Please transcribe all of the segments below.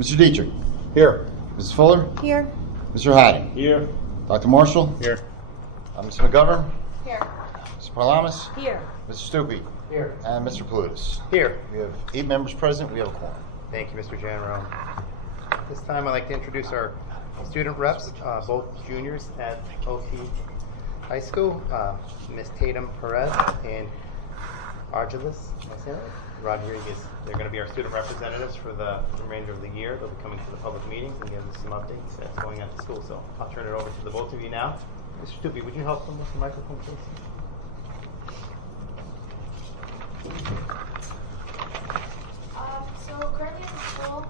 Mr. Dietrich. Here. Mrs. Fuller. Here. Mr. Hadding. Here. Dr. Marshall. Here. Mr. McGovern. Here. Mr. Parlamas. Here. Mr. Stupi. Here. And Mr. Palutis. Here. We have 8 members present. We have a quorum. Thank you, Mr. Janarone. This time I'd like to introduce our student reps, both juniors at OT High School, Ms. Tatum Perez and Argelis, am I saying that right? Rodriguez. They're going to be our student representatives for the remainder of the year. They'll be coming to the public meetings and give us some updates that's going on at school. So I'll turn it over to the both of you now. Mr. Stupi, would you help them with the microphone, please? So currently at the school,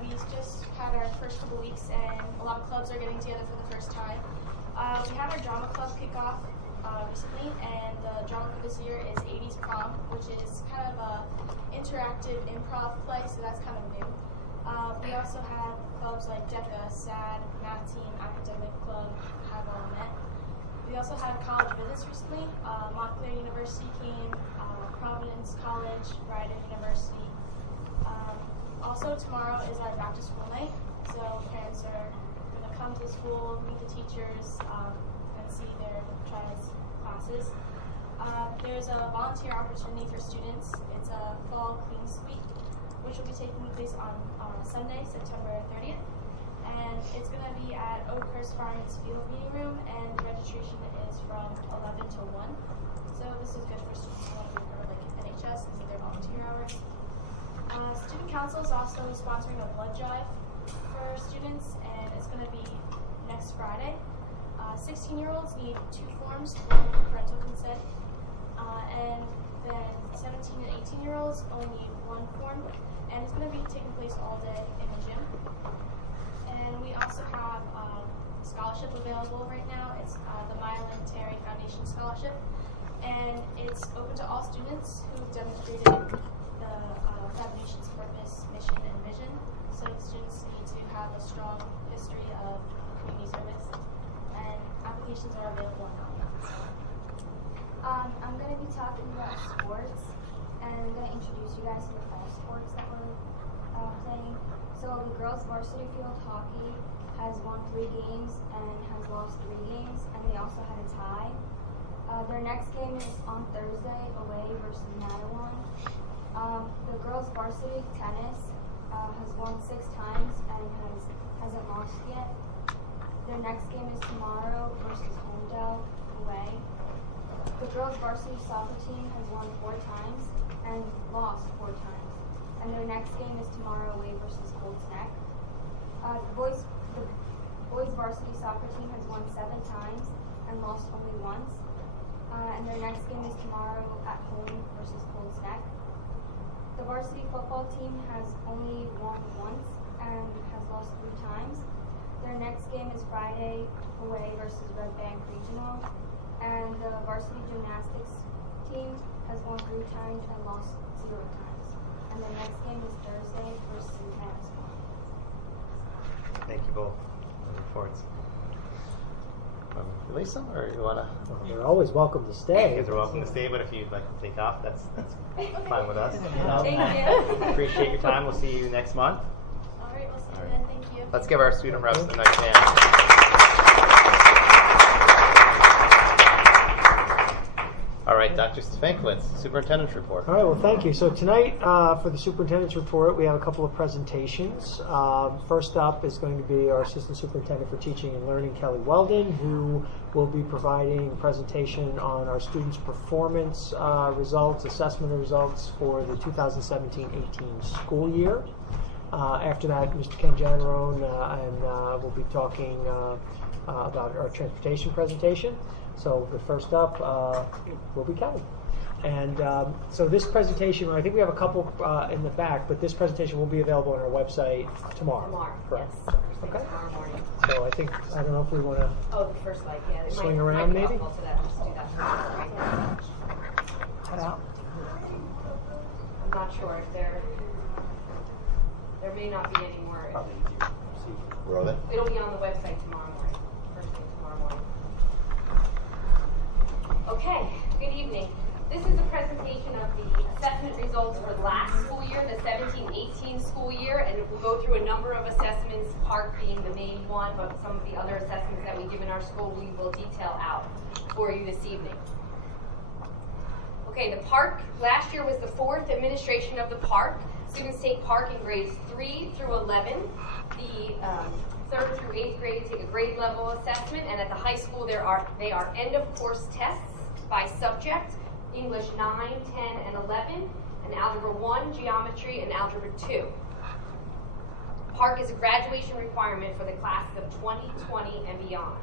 we just had our first couple weeks and a lot of clubs are getting together for the first time. We had our drama club kick off recently, and the drama for this year is 80s Prom, which is kind of a interactive improv play, so that's kind of new. We also have clubs like DECA, SAD, Math Team, Academic Club, have all met. We also had a college visits recently. Montclair University came, Providence College, Rider University. Also tomorrow is our back to school night, so parents are going to come to the school, meet the teachers, and see their child's classes. There's a volunteer opportunity for students. It's a fall clean sweep, which will be taking place on Sunday, September 30th. And it's going to be at Oakhurst Farms Field Meeting Room, and the registration is from 11 to 1. So this is good for students who want to be part of NHS and their volunteer hours. Student Council is also sponsoring a blood drive for students, and it's going to be next Friday. 16-year-olds need 2 forms for parental consent, and then 17 and 18-year-olds only need 1 form, and it's going to be taking place all day in the gym. And we also have a scholarship available right now. It's the Mylan Terry Foundation Scholarship, and it's open to all students who've demonstrated the foundation's purpose, mission, and vision. So the students need to have a strong history of community service, and applications are available online. I'm going to be talking about sports, and I'm going to introduce you guys to the fall sports that we're playing. So the girls varsity field hockey has won 3 games and has lost 3 games, and they also had a tie. Their next game is on Thursday away versus Mattawan. The girls varsity tennis has won 6 times and hasn't lost yet. Their next game is tomorrow versus Homedale away. The girls varsity soccer team has won 4 times and lost 4 times. And their next game is tomorrow away versus Colts Neck. The boys varsity soccer team has won 7 times and lost only once. And their next game is tomorrow at home versus Colts Neck. The varsity football team has only won once and has lost 3 times. Their next game is Friday away versus Red Bank Regional. And the varsity gymnastics team has won 3 times and lost 0 times. And the next game is Thursday versus Manasquan. Thank you both for the reports. Lisa, or you want to? You're always welcome to stay. You guys are welcome to stay, but if you'd like to take off, that's fine with us. Thank you. Appreciate your time. We'll see you next month. All right, we'll see you then. Thank you. Let's give our student reps a nice hand. All right, Dr. Stanklitz, Superintendent's Report. All right, well, thank you. So tonight, for the Superintendent's Report, we have a couple of presentations. First up is going to be our Assistant Superintendent for Teaching and Learning, Kelly Weldon, who will be providing a presentation on our students' performance results, assessment results for the 2017-18 school year. After that, Mr. Ken Janarone and we'll be talking about our transportation presentation. So the first up will be Kelly. And so this presentation, I think we have a couple in the back, but this presentation will be available on our website tomorrow. Tomorrow, correct? yes. Okay. Tomorrow morning. So I think, I don't know if we want to Oh, the first slide, yeah. It swing might, around might be maybe? helpful to that, just do that first, right? head out. I'm not sure if there may not be any more. Probably easier to see. Where are they? It'll be on the website tomorrow morning, first thing tomorrow morning. Okay, good evening. This is a presentation of the assessment results for last school year, the 17-18 school year, and we'll go through a number of assessments, PARCC being the main one, but some of the other assessments that we give in our school we will detail out for you this evening. Okay, the PARCC, last year was the 4th administration of the PARCC. Students take PARCC in grades 3 through 11. The 3rd through 8th grade take a grade level assessment, and at the high school they are end of course tests by subject, English 9, 10, and 11, and Algebra 1, Geometry, and Algebra 2. PARCC is a graduation requirement for the classes of 2020 and beyond,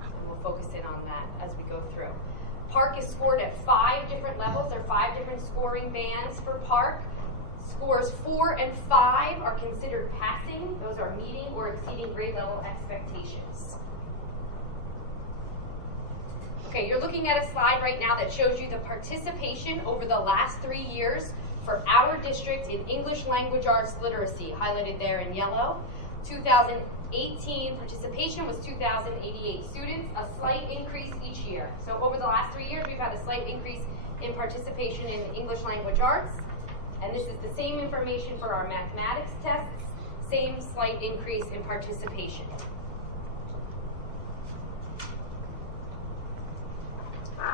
and we'll focus in on that as we go through. PARCC is scored at 5 different levels. There are 5 different scoring bands for PARCC. Scores 4 and 5 are considered passing. Those are meeting or exceeding grade level expectations. Okay, you're looking at a slide right now that shows you the participation over the last 3 years for our district in English language arts literacy, highlighted there in yellow. 2018 participation was 2,088 students, a slight increase each year. So over the last 3 years, we've had a slight increase in participation in English language arts. And this is the same information for our mathematics tests, same slight increase in participation.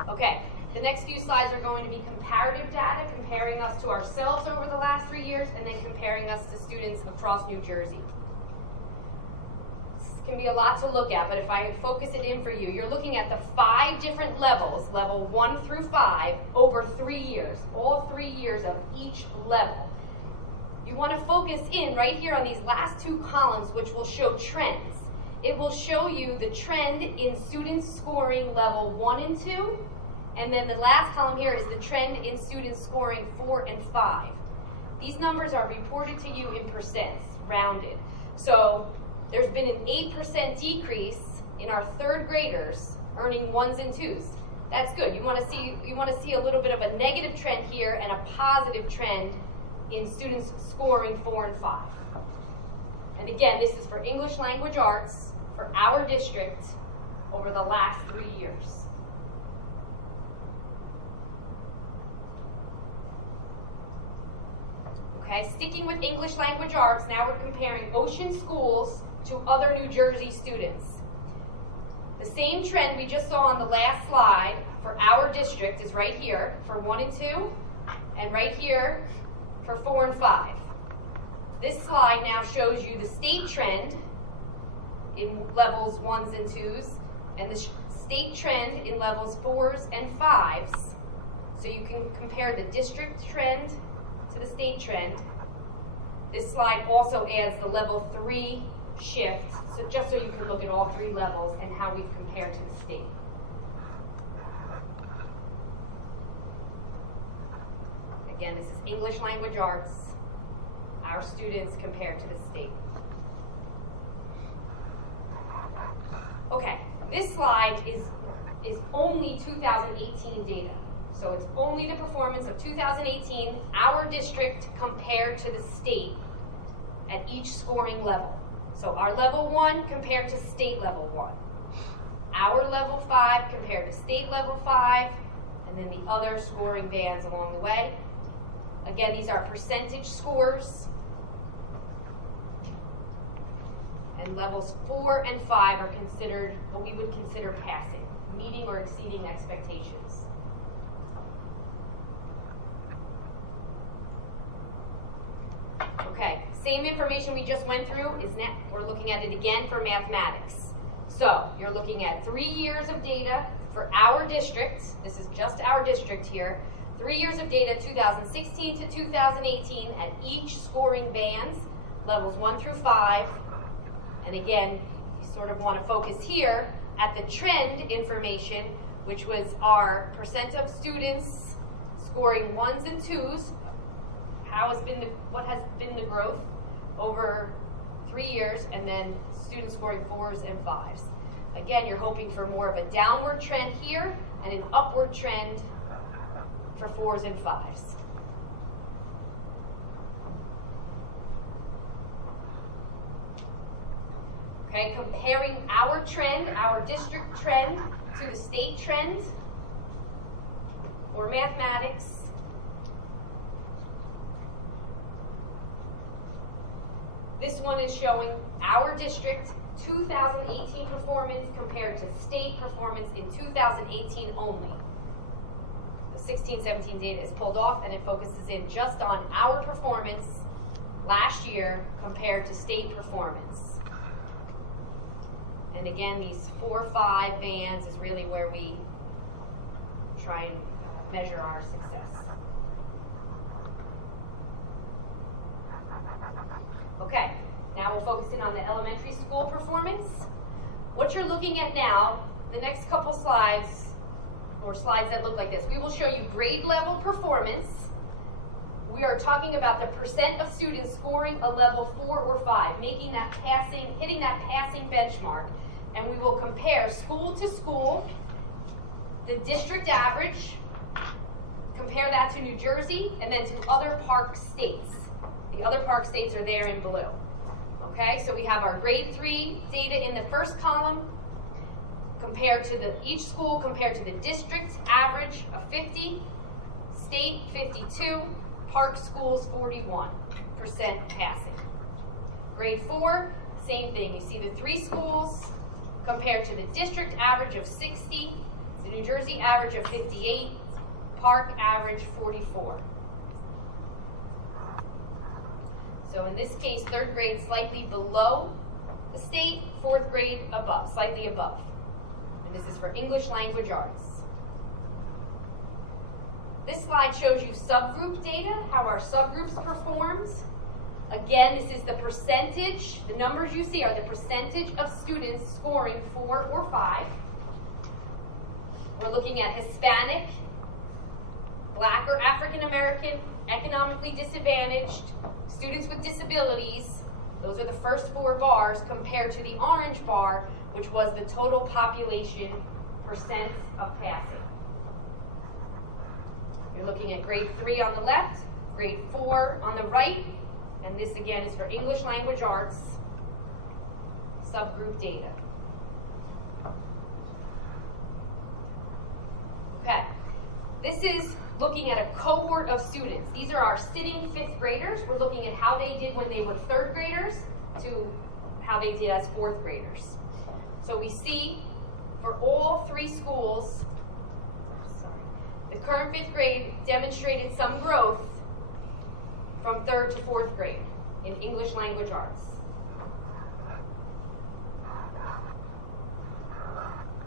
Okay, the next few slides are going to be comparative data, comparing us to ourselves over the last 3 years, and then comparing us to students across New Jersey. This can be a lot to look at, but if I focus it in for you, you're looking at the 5 different levels, level 1 through 5, over 3 years, all 3 years of each level. You want to focus in right here on these last 2 columns, which will show trends. It will show you the trend in students scoring level 1 and 2, and then the last column here is the trend in students scoring 4 and 5. These numbers are reported to you in percents, rounded. So there's been an 8% decrease in our 3rd graders earning 1s and 2s. That's good. You want to see a little bit of a negative trend here and a positive trend in students scoring 4 and 5. And again, this is for English language arts for our district over the last 3 years. Okay, sticking with English language arts, now we're comparing Ocean schools to other New Jersey students. The same trend we just saw on the last slide for our district is right here for 1 and 2, and right here for 4 and 5. This slide now shows you the state trend in levels 1s and 2s, and the state trend in levels 4s and 5s. So you can compare the district trend to the state trend. This slide also adds the level 3 shift, so just so you can look at all 3 levels and how we've compared to the state. Again, this is English language arts, our students compared to the state. Okay, this slide is only 2018 data. So it's only the performance of 2018, our district compared to the state at each scoring level. So our level 1 compared to state level 1. Our level 5 compared to state level 5, and then the other scoring bands along the way. Again, these are percentage scores. And levels 4 and 5 are considered what we would consider passing, meeting or exceeding expectations. Okay, same information we just went through is now we're looking at it again for mathematics. So you're looking at 3 years of data for our district. This is just our district here. 3 years of data, 2016 to 2018, at each scoring bands, levels 1 through 5. And again, you sort of want to focus here at the trend information, which was our percent of students scoring 1s and 2s. What has been the growth over 3 years, and then students scoring 4s and 5s. Again, you're hoping for more of a downward trend here and an upward trend for 4s and 5s. Okay, comparing our trend, our district trend, to the state trend for mathematics, this one is showing our district 2018 performance compared to state performance in 2018 only. The 16-17 data is pulled off and it focuses in just on our performance last year compared to state performance. And again, these 4-5 bands is really where we try and measure our success. Okay, now we'll focus in on the elementary school performance. What you're looking at now, the next couple slides, or slides that look like this, we will show you grade level performance. We are talking about the percent of students scoring a level 4 or 5, making that passing, hitting that passing benchmark. And we will compare school to school, the district average, compare that to New Jersey, and then to other park states. The other park states are there in blue. Okay, so we have our grade 3 data in the first column, compared to each school compared to the district average of 50, state 52, park schools 41% passing. Grade 4, same thing. You see the 3 schools compared to the district average of 60, the New Jersey average of 58, park average 44. So in this case, 3rd grade slightly below the state, 4th grade above, slightly above. And this is for English language arts. This slide shows you subgroup data, how our subgroups performs. Again, this is the percentage, the numbers you see are the percentage of students scoring 4 or 5. We're looking at Hispanic, Black or African American, economically disadvantaged, students with disabilities. Those are the first 4 bars compared to the orange bar, which was the total population percent of passing. You're looking at grade 3 on the left, grade 4 on the right, and this again is for English language arts subgroup data. Okay, this is looking at a cohort of students. These are our sitting 5th graders. We're looking at how they did when they were 3rd graders to how they did as 4th graders. So we see for all 3 schools, the current 5th grade demonstrated some growth from 3rd to 4th grade in English language arts.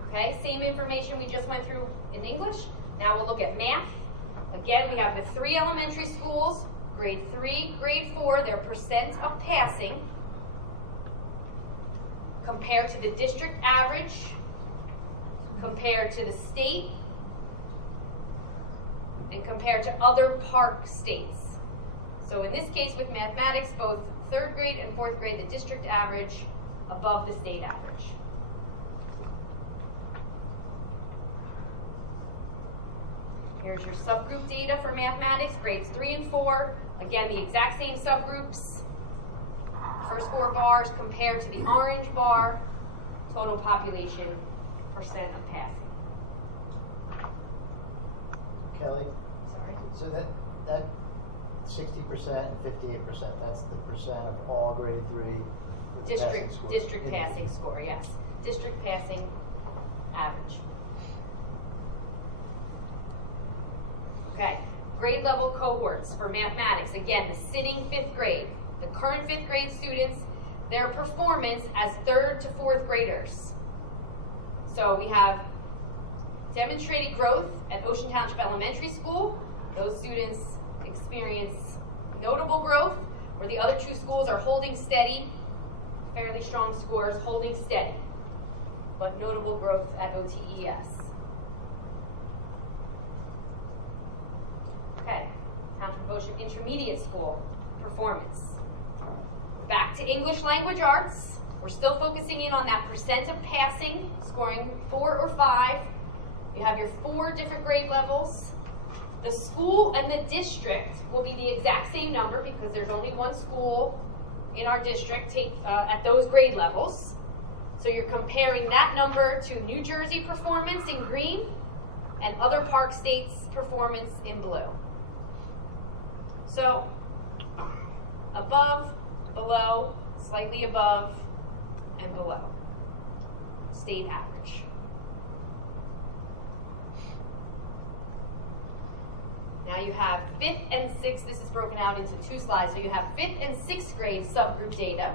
Okay, same information we just went through in English. Now we'll look at math. Again, we have the 3 elementary schools, grade 3, grade 4, their percent of passing compared to the district average, compared to the state, and compared to other park states. So in this case with mathematics, both 3rd grade and 4th grade, the district average above the state average. Here's your subgroup data for mathematics, grades 3 and 4. Again, the exact same subgroups. First 4 bars compared to the orange bar, total population percent of passing. Kelly, Sorry. so that 60% and 58%, that's the percent of all grade 3 with the passing score. District passing score, yes. District passing average. Okay, grade level cohorts for mathematics. Again, the sitting 5th grade. The current 5th grade students, their performance as 3rd to 4th graders. So we have demonstrated growth at Ocean Township Elementary School. Those students experience notable growth, where the other 2 schools are holding steady, fairly strong scores, holding steady, but notable growth at OTES. Okay, Township of Ocean Intermediate School performance. Back to English language arts. We're still focusing in on that percent of passing, scoring 4 or 5. You have your 4 different grade levels. The school and the district will be the exact same number because there's only 1 school in our district at those grade levels. So you're comparing that number to New Jersey performance in green and other park states' performance in blue. So, above, below, slightly above, and below. State average. Now you have 5th and 6th, this is broken out into 2 slides, so you have 5th and 6th grade subgroup data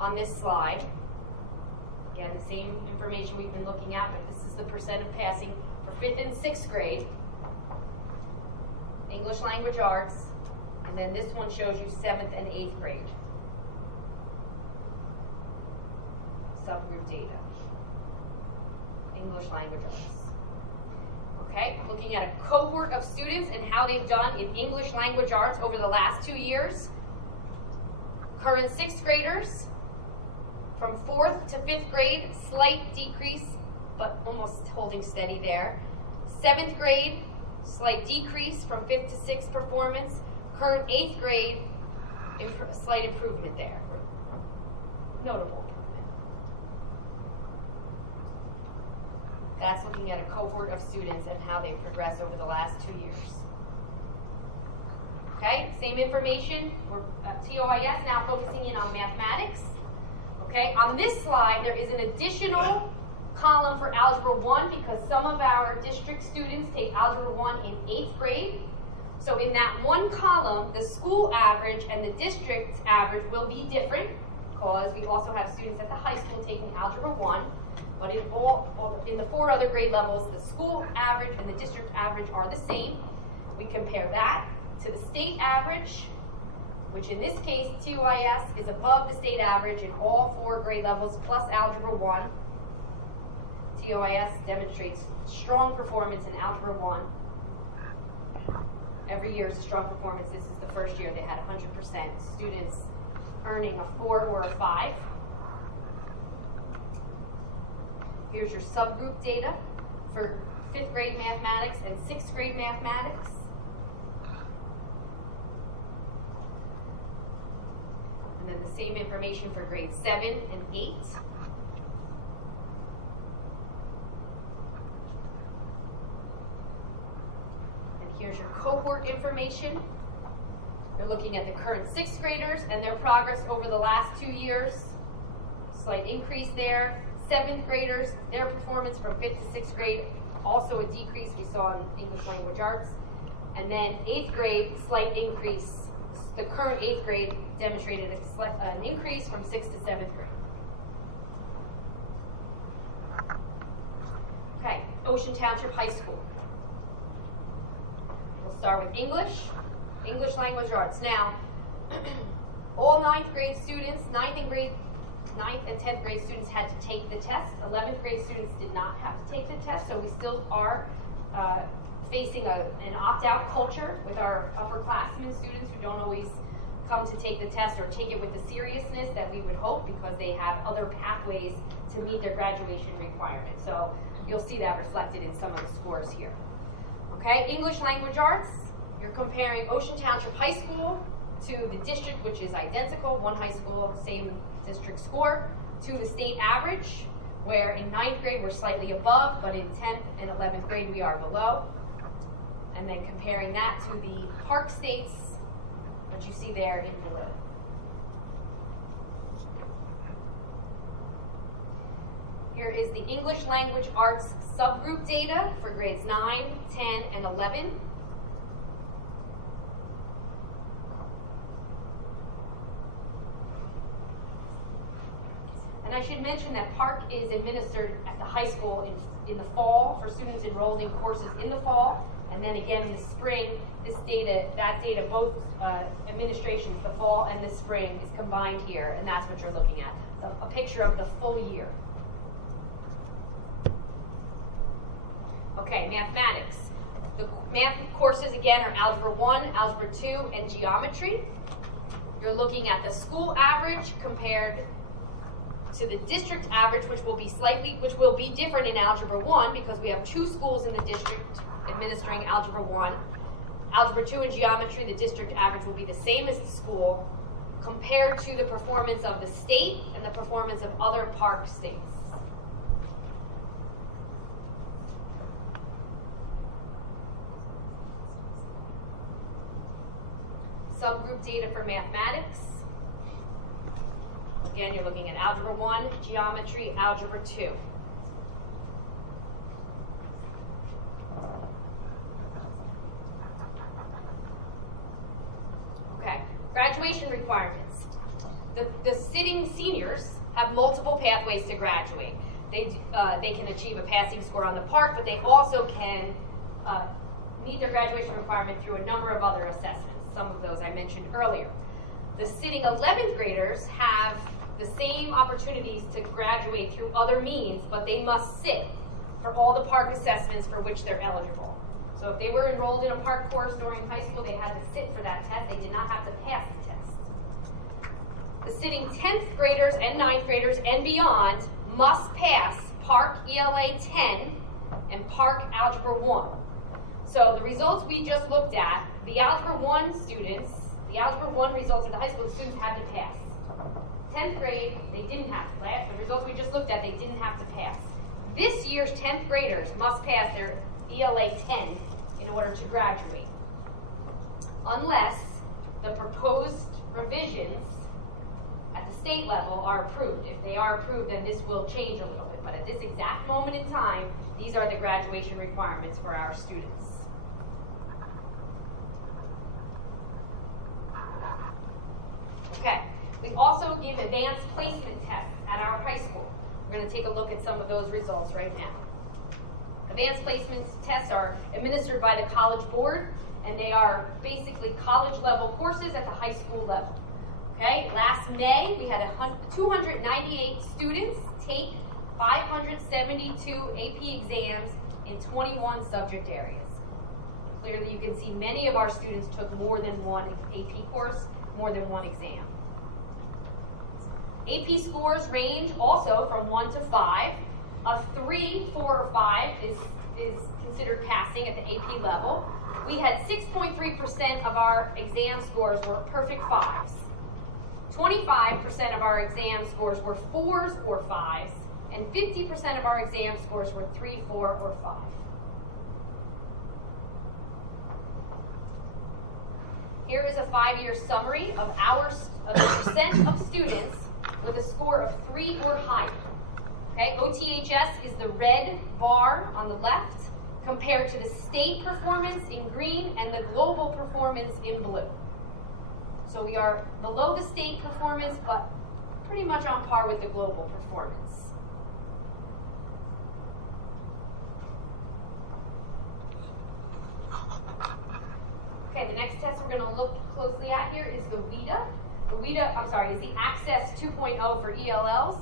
on this slide. Again, the same information we've been looking at, but this is the percent of passing for 5th and 6th grade. English language arts, and then this one shows you 7th and 8th grade. Subgroup data. English language arts. Okay, looking at a cohort of students and how they've done in English language arts over the last 2 years. Current 6th graders, from 4th to 5th grade, slight decrease, but almost holding steady there. 7th grade, slight decrease from 5th to 6th performance. Current 8th grade, slight improvement there. Notable improvement. That's looking at a cohort of students and how they've progressed over the last 2 years. Okay, same information. We're TOIS now focusing in on mathematics. Okay, on this slide, there is an additional column for Algebra 1 because some of our district students take Algebra 1 in 8th grade. So in that one column, the school average and the district average will be different because we also have students at the high school taking Algebra 1. But in the 4 other grade levels, the school average and the district average are the same. We compare that to the state average, which in this case, TOIS is above the state average in all 4 grade levels plus Algebra 1. TOIS demonstrates strong performance in Algebra 1. Every year is a strong performance. This is the first year they had 100% students earning a 4 or a 5. Here's your subgroup data for 5th grade mathematics and 6th grade mathematics. And then the same information for grade 7 and 8. And here's your cohort information. You're looking at the current 6th graders and their progress over the last 2 years. Slight increase there. 7th graders, their performance from 5th to 6th grade, also a decrease we saw in English language arts. And then 8th grade, slight increase. The current 8th grade demonstrated an increase from 6th to 7th grade. Okay, Ocean Township High School. We'll start with English language arts. Now, all 9th grade students, 9th and 10th grade students had to take the test. 11th grade students did not have to take the test, so we still are facing an opt-out culture with our upperclassmen students who don't always come to take the test or take it with the seriousness that we would hope because they have other pathways to meet their graduation requirements. So you'll see that reflected in some of the scores here. Okay, English language arts, you're comparing Ocean Township High School to the district, which is identical, one high school, same district score, to the state average, where in 9th grade we're slightly above, but in 10th and 11th grade we are below. And then comparing that to the park states, which you see there in blue. Here is the English language arts subgroup data for grades 9, 10, and 11. And I should mention that PARC is administered at the high school in the fall for students enrolled in courses in the fall, and then again in the spring. That data, both administrations, the fall and the spring, is combined here, and that's what you're looking at, a picture of the full year. Okay, mathematics. The math courses again are Algebra 1, Algebra 2, and Geometry. You're looking at the school average compared to the district average, which will be different in Algebra 1 because we have 2 schools in the district administering Algebra 1. Algebra 2 and Geometry, the district average will be the same as the school compared to the performance of the state and the performance of other PARC states. subgroup data for mathematics. Again, you're looking at Algebra 1, Geometry, Algebra 2. Okay, graduation requirements. The sitting seniors have multiple pathways to graduate. They can achieve a passing score on the PARCC, but they also can meet their graduation requirement through a number of other assessments. Some of those I mentioned earlier. The sitting 11th graders have the same opportunities to graduate through other means, but they must sit for all the PARCC assessments for which they're eligible. So if they were enrolled in a PARCC course during high school, they had to sit for that test. They did not have to pass the test. The sitting 10th graders and 9th graders and beyond must pass PARCC ELA 10 and PARCC Algebra 1. So the results we just looked at, the Algebra 1 students, the Algebra 1 results at the high school, the students had to pass. 10th grade, they didn't have to pass. The results we just looked at, they didn't have to pass. This year's 10th graders must pass their ELA 10 in order to graduate, unless the proposed revisions at the state level are approved. If they are approved, then this will change a little bit. But at this exact moment in time, these are the graduation requirements for our students. Okay, we also give advanced placement tests at our high school. We're going to take a look at some of those results right now. Advanced placement tests are administered by the College Board, and they are basically college-level courses at the high school level. Okay, last May, we had 298 students take 572 AP exams in 21 subject areas. Clearly, you can see many of our students took more than one AP course, more than one exam. AP scores range also from 1 to 5. A 3, 4, or 5 is considered passing at the AP level. We had 6.3% of our exam scores were perfect 5s. 25% of our exam scores were 4s or 5s, and 50% of our exam scores were 3, 4, or 5. Here is a 5-year summary of the percent of students with a score of 3 or higher. Okay, OTHS is the red bar on the left compared to the state performance in green and the global performance in blue. So we are below the state performance, but pretty much on par with the global performance. Okay, the next test we're going to look closely at here is the WIDA. The WIDA, is the Access 2.0 for ELLs.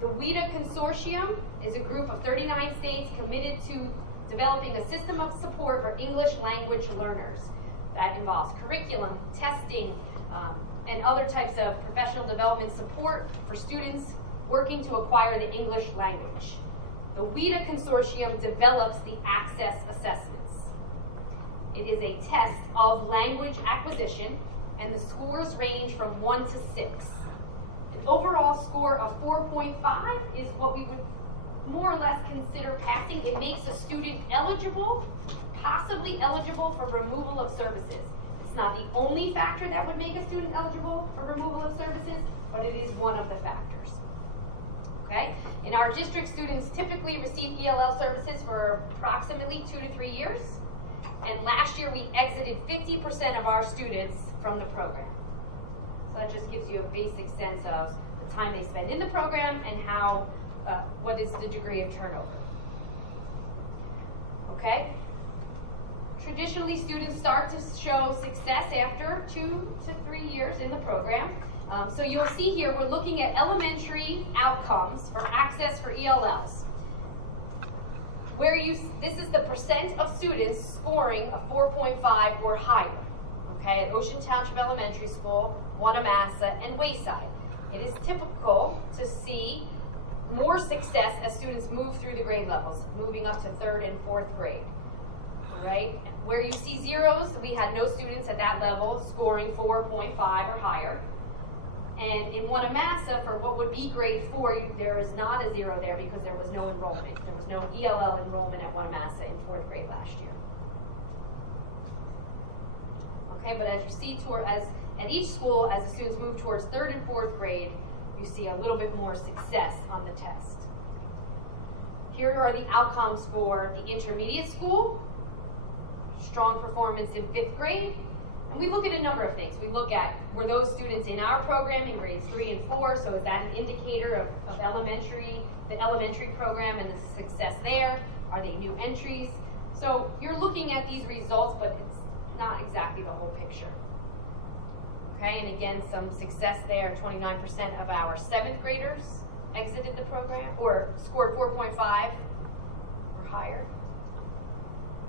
The WIDA Consortium is a group of 39 states committed to developing a system of support for English language learners. That involves curriculum, testing, and other types of professional development support for students working to acquire the English language. The WIDA Consortium develops the Access assessments. It is a test of language acquisition, and the scores range from 1 to 6. An overall score of 4.5 is what we would more or less consider passing. It makes a student eligible, possibly eligible for removal of services. It's not the only factor that would make a student eligible for removal of services, but it is one of the factors. Okay? In our district, students typically receive ELL services for approximately 2 to 3 years. And last year, we exited 50% of our students from the program. So that just gives you a basic sense of the time they spend in the program and how, what is the degree of turnover. Okay? Traditionally, students start to show success after 2 to 3 years in the program. So you'll see here, we're looking at elementary outcomes for access for ELLs. This is the percent of students scoring a 4.5 or higher, okay, at Ocean Township Elementary School, Wanamassa, and Wayside. It is typical to see more success as students move through the grade levels, moving up to 3rd and 4th grade, right? Where you see zeros, we had no students at that level scoring 4.5 or higher. And in Wanamassa, for what would be grade 4, there is not a 0 there because there was no enrollment. There was no ELL enrollment at Wanamassa in 4th grade last year. Okay, but as you see at each school, as the students move towards 3rd and 4th grade, you see a little bit more success on the test. Here are the outcomes for the intermediate school. Strong performance in 5th grade. And we look at a number of things. We look at, were those students in our program in grades 3 and 4, so is that an indicator of the elementary program and the success there? Are they new entries? So you're looking at these results, but it's not exactly the whole picture. Okay, and again, some success there. 29% of our 7th graders exited the program or scored 4.5 or higher.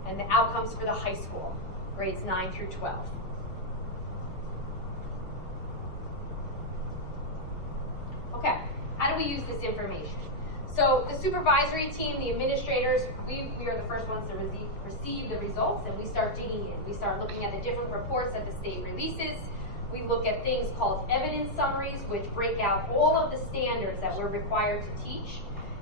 And the outcomes for the high school, grades 9 through 12. Okay, how do we use this information? So the supervisory team, the administrators, we are the first ones to receive the results, and we start digging in. We start looking at the different reports that the state releases. We look at things called evidence summaries, which break out all of the standards that we're required to teach.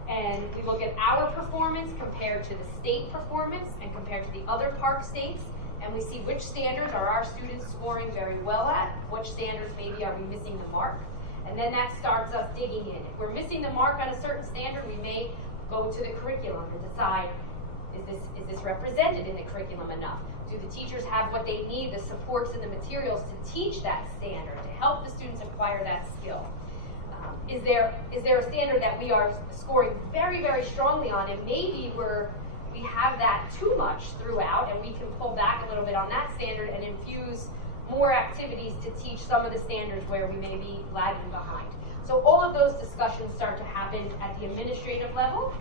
And we look at our performance compared to the state performance and compared to the other park states. And we see which standards are our students scoring very well at, which standards maybe are we missing the mark. And then that starts us digging in. If we're missing the mark on a certain standard, we may go to the curriculum and decide, is this represented in the curriculum enough? Do the teachers have what they need, the supports and the materials to teach that standard, to help the students acquire that skill? Is there a standard that we are scoring very, very strongly on, and maybe we have that too much throughout, and we can pull back a little bit on that standard and infuse more activities to teach some of the standards where we may be lagging behind. So all of those discussions start to happen at the administrative level,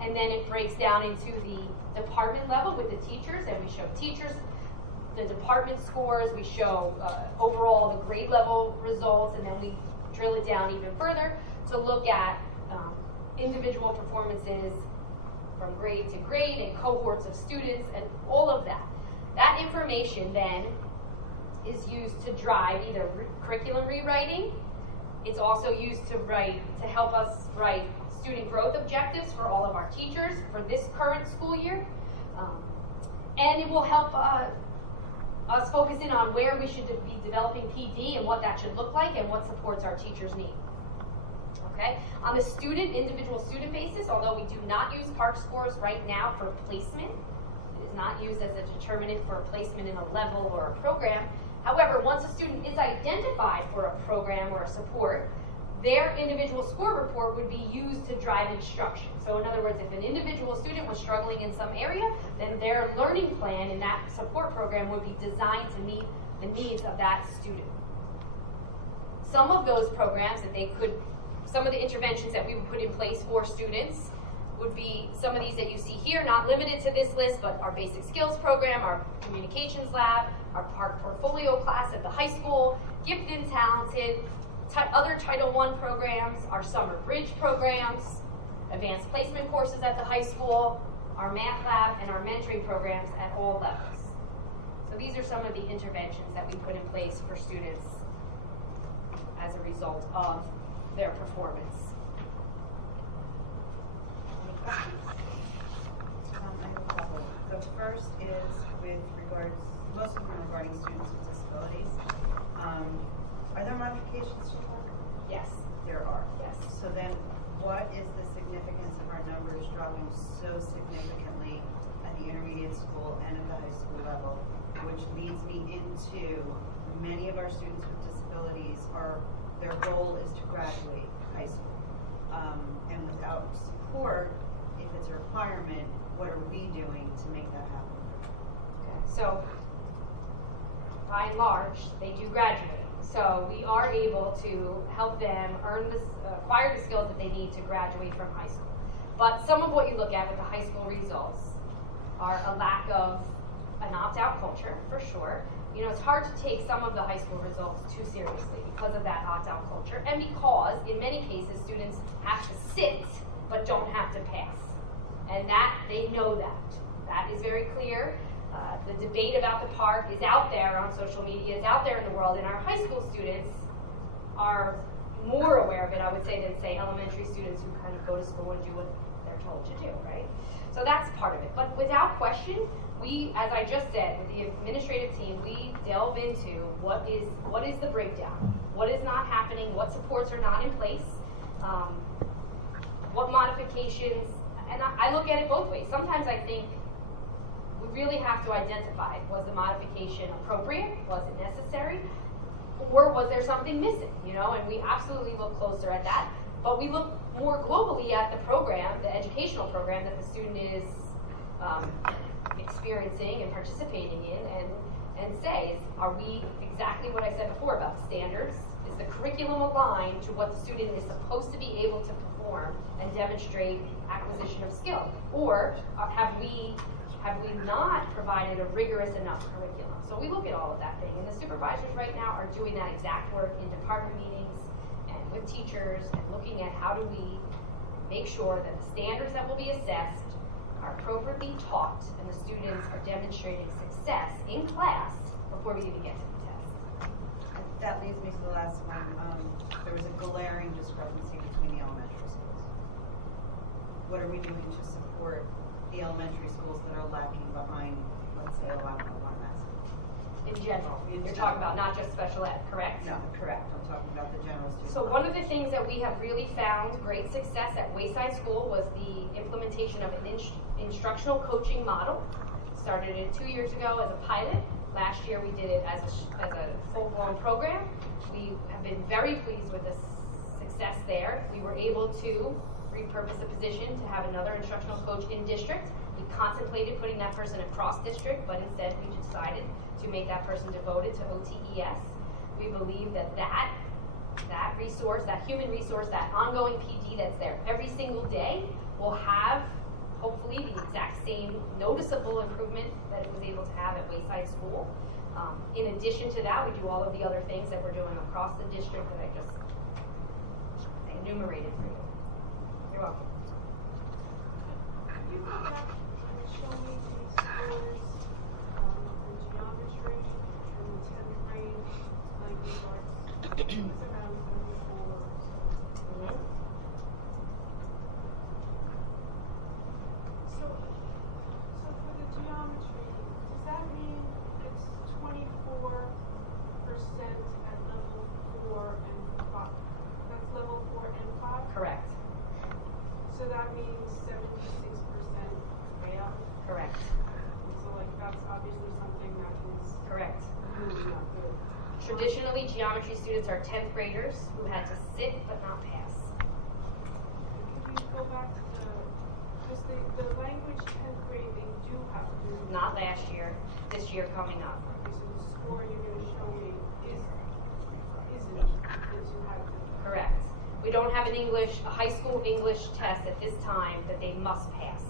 and then it breaks down into the department level with the teachers, and we show teachers the department scores, we show overall the grade level results, and then we drill it down even further to look at individual performances from grade to grade and cohorts of students and all of that. That information then is used to drive either curriculum rewriting. It's also used to help us write student growth objectives for all of our teachers for this current school year. And it will help us focus in on where we should be developing PD and what that should look like and what supports our teachers need. Okay? On the individual student basis, although we do not use PARCC scores right now for placement, it is not used as a determinant for placement in a level or a program. However, once a student is identified for a program or a support, their individual score report would be used to drive instruction. So in other words, if an individual student was struggling in some area, then their learning plan in that support program would be designed to meet the needs of that student. Some of those programs some of the interventions that we would put in place for students would be some of these that you see here, not limited to this list, but our basic skills program, our communications lab, our PARCC portfolio class at the high school, gifted and talented, other Title I programs, our summer bridge programs, advanced placement courses at the high school, our math lab, and our mentoring programs at all levels. So these are some of the interventions that we put in place for students as a result of their performance. Any questions? I have a couple. The first is with regards, most of them are regarding students with disabilities. Are there modifications to work? Yes. There are. Yes. So then, what is the significance of our numbers dropping so significantly at the intermediate school and at the high school level, which leads me into many of our students with disabilities their goal is to graduate high school. And without support, if it's a requirement, what are we doing to make that happen? Okay. So, by and large, they do graduate. So we are able to help them acquire the skills that they need to graduate from high school. But some of what you look at with the high school results are a lack of an opt-out culture, for sure. You know, it's hard to take some of the high school results too seriously because of that opt-out culture, and because, in many cases, students have to sit but don't have to pass. And that, they know that. That is very clear. The debate about the PARCC is out there on social media, is out there in the world, and our high school students are more aware of it, I would say, than, say, elementary students who kind of go to school and do what they're told to do, right? So that's part of it. But without question, we, as I just said, with the administrative team, we delve into what is the breakdown, what is not happening, what supports are not in place, what modifications, and I look at it both ways. Sometimes I think we really have to identify, was the modification appropriate, was it necessary, or was there something missing, and we absolutely look closer at that. But we look more globally at the program, the educational program that the student is experiencing and participating in, and say, are we exactly what I said before about standards? Is the curriculum aligned to what the student is supposed to be able to perform and demonstrate acquisition of skill? Or have we not provided a rigorous enough curriculum? So we look at all of that thing, and the supervisors right now are doing that exact work in department meetings and with teachers, and looking at how do we make sure that the standards that will be assessed are appropriately taught and the students are demonstrating success in class before we even get to the test. That leads me to the last one. There was a glaring discrepancy between the elementary schools. What are we doing to support the elementary schools that are lacking behind, let's say, Lackawanna Mass? In general, you're talking about not just special ed, correct? No, correct. I'm talking about the general student. So one of the things that we have really found great success at Wayside School was the implementation of an instructional coaching model. Started it 2 years ago as a pilot. Last year we did it as a full-blown program. We have been very pleased with the success there. We were able to repurpose the position to have another instructional coach in district. We contemplated putting that person across district, but instead we decided to make that person devoted to OTES. We believe that resource, that human resource, that ongoing PD that's there every single day will have hopefully the exact same noticeable improvement that it was able to have at Wayside School. In addition to that, we do all of the other things that we're doing across the district that I just enumerated for you. You're welcome. Can you go back and show me the scores in geometry in the 10th grade language arts? It's around 74 or so. So for the geometry, does that mean it's 24% at level 4 and 5? That's level 4 and 5? Correct. So that means 76% fail? Correct. So that's obviously something that is Correct. really not good. Traditionally, geometry students are 10th graders who had to sit but not pass. Can you go back to because the language 10th grade, they do have to do. Not last year, this year coming up. Okay, so the score you're going to show me isn't that you have to. Correct. We don't have a high school English test at this time that they must pass.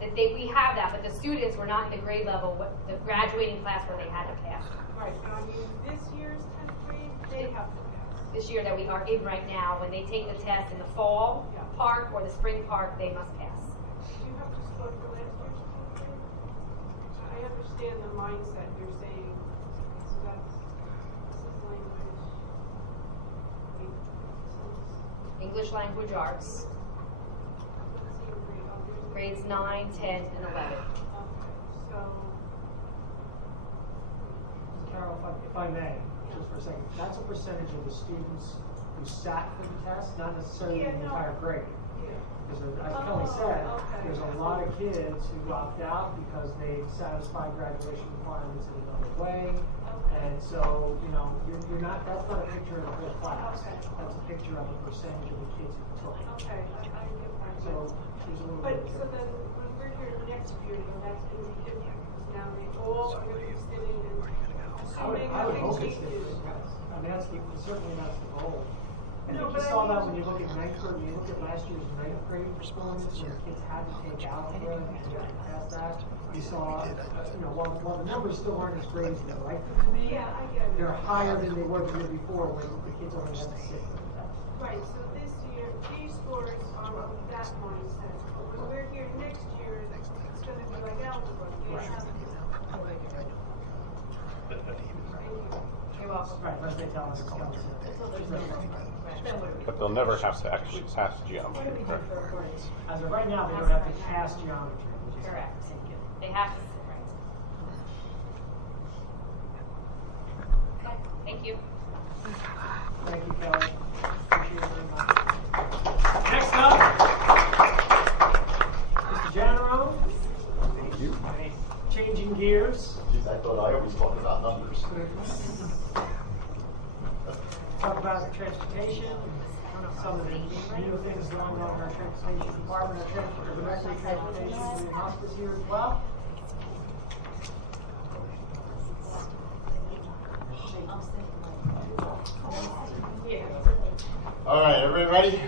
We have that, but the students were not in the grade level, the graduating class where they had to pass. Right, but I mean this year's 10th grade, they have to pass. This year that we are in right now, when they take the test in the fall part or the spring part, they must pass. Do you have to score for last year's 10th grade? I understand the mindset you're saying, so this is language. English language arts, grades 9, 10, and 11. Okay, so. Carol, if I may, just for a second, that's a percentage of the students who sat for the test, not necessarily the entire grade. Because as Kelly said, there's a lot of kids who dropped out because they satisfied graduation requirements in another way. And so, you're not, that's not a picture of the whole class. That's a picture of a percentage of the kids who took it. Okay, I get that. So there's a little But bit of so then when we're here next year, then that's going to be different because now they all are going to be sitting and assuming I would nothing hope it's changes. different, yes. I mean, certainly that's the goal. I No, think you but saw I that mean- when you look at when you look at last year's 9th grade performance, where kids had to take algebra and pass that. You saw, while the numbers still aren't as great as we'd like them to be, Yeah, I get it. they're higher than they were the year before when the kids only had to sit for the test. Right, so this year, these scores are of that mindset. But when we're here next year, it's going to be like algebra. They have to. Thank you. You're welcome. Right, let's make that But they'll never have to actually pass geometry, correct? As of right now, they don't have to pass geometry, which is Correct. They have to sit right. Okay, thank you. Thank you, Kelly. Appreciate it very much. Next up, Mr. Janaro. Thank you. Changing gears. Geez, I thought I always talked about numbers. Talk about transportation, some of the new things going on in our transportation department, our director of transportation, William Huff is here as well. All right, everybody ready?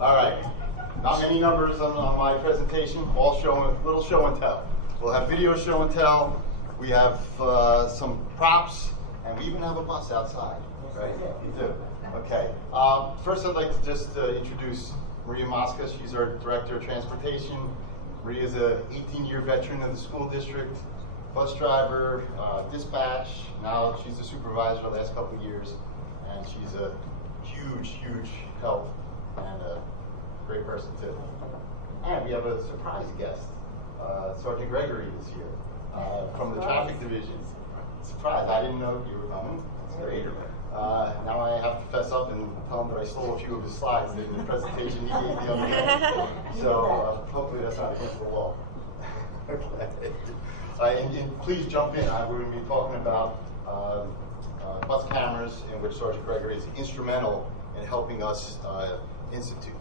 All right. Not many numbers on my presentation, all showing a little show and tell. We'll have video show and tell. We have some props, and we even have a bus outside. Right? You do. Okay. First, I'd like to just introduce Maria Mosca. She's our Director of Transportation. Maria is an 18-year veteran of the school district, bus driver, dispatch. Now she's a supervisor the last couple of years, and she's a huge, huge help and a great person too. And we have a surprise guest. Sergeant Gregory is here from the traffic division. Surprise! I didn't know you were coming. It's great. Now I have to fess up and tell him that I stole a few of his slides in the presentation he gave the other day. So hopefully that's not against the law. Okay. And please jump in. We're going to be talking about bus cameras, in which Sergeant Gregory is instrumental in helping us institute.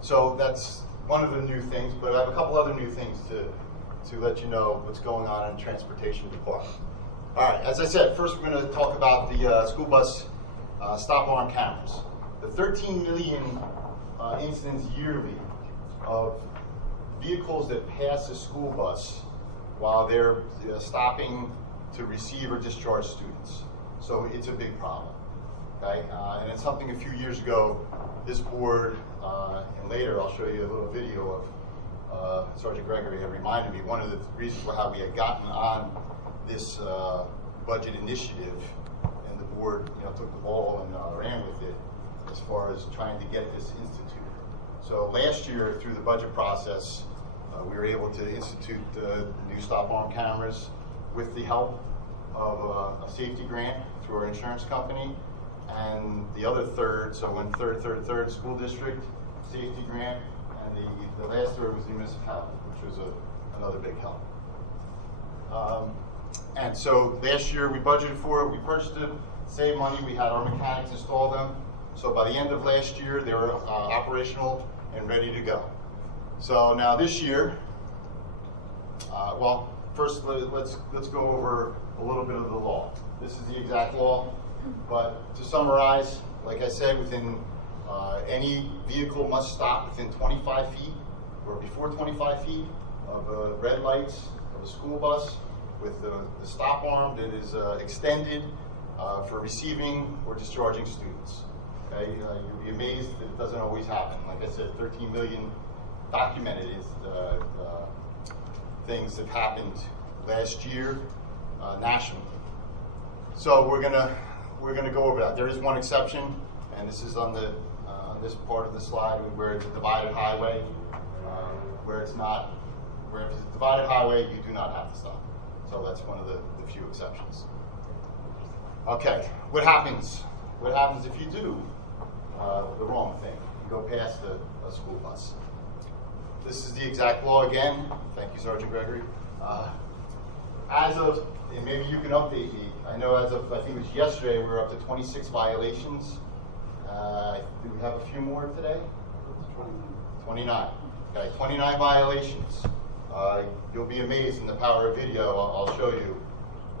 So that's one of the new things, but I have a couple other new things to let you know what's going on in the transportation department. All right, as I said, first we're going to talk about the school bus stop arm cameras. The 13 million incidents yearly of vehicles that pass a school bus while they're stopping to receive or discharge students. So it's a big problem, okay? And it's something a few years ago, this board, and later I'll show you a little video of Sergeant Gregory had reminded me, one of the reasons for how we had gotten on this budget initiative, and the board took the ball and ran with it as far as trying to get this instituted. So last year, through the budget process, we were able to institute new stop arm cameras with the help of a safety grant through our insurance company, and the other third, so when third school district safety grant, and the last third was the municipality, which was another big help. And so last year we budgeted for it, we purchased it, saved money, we had our mechanics install them. So by the end of last year, they were operational and ready to go. So now this year, well, first let's go over a little bit of the law. This is the exact law, but to summarize, like I said, within any vehicle must stop within 25 feet or before 25 feet of red lights of a school bus with the stop arm that is extended for receiving or discharging students. Okay? You'll be amazed that it doesn't always happen. Like I said, 13 million documented things that happened last year nationally. So we're gonna go over that. There is one exception, and this is on the this part of the slide where it's a divided highway, where it's not. Where if it's a divided highway, you do not have to stop. So that's one of the few exceptions. Okay, what happens? What happens if you do the wrong thing? You go past a school bus. This is the exact law again. Thank you, Sergeant Gregory. As of, and maybe you can update me, I know as of, I think it was yesterday, we were up to 26 violations. Do we have a few more today? 29. Okay, 29 violations. You'll be amazed in the power of video. I'll show you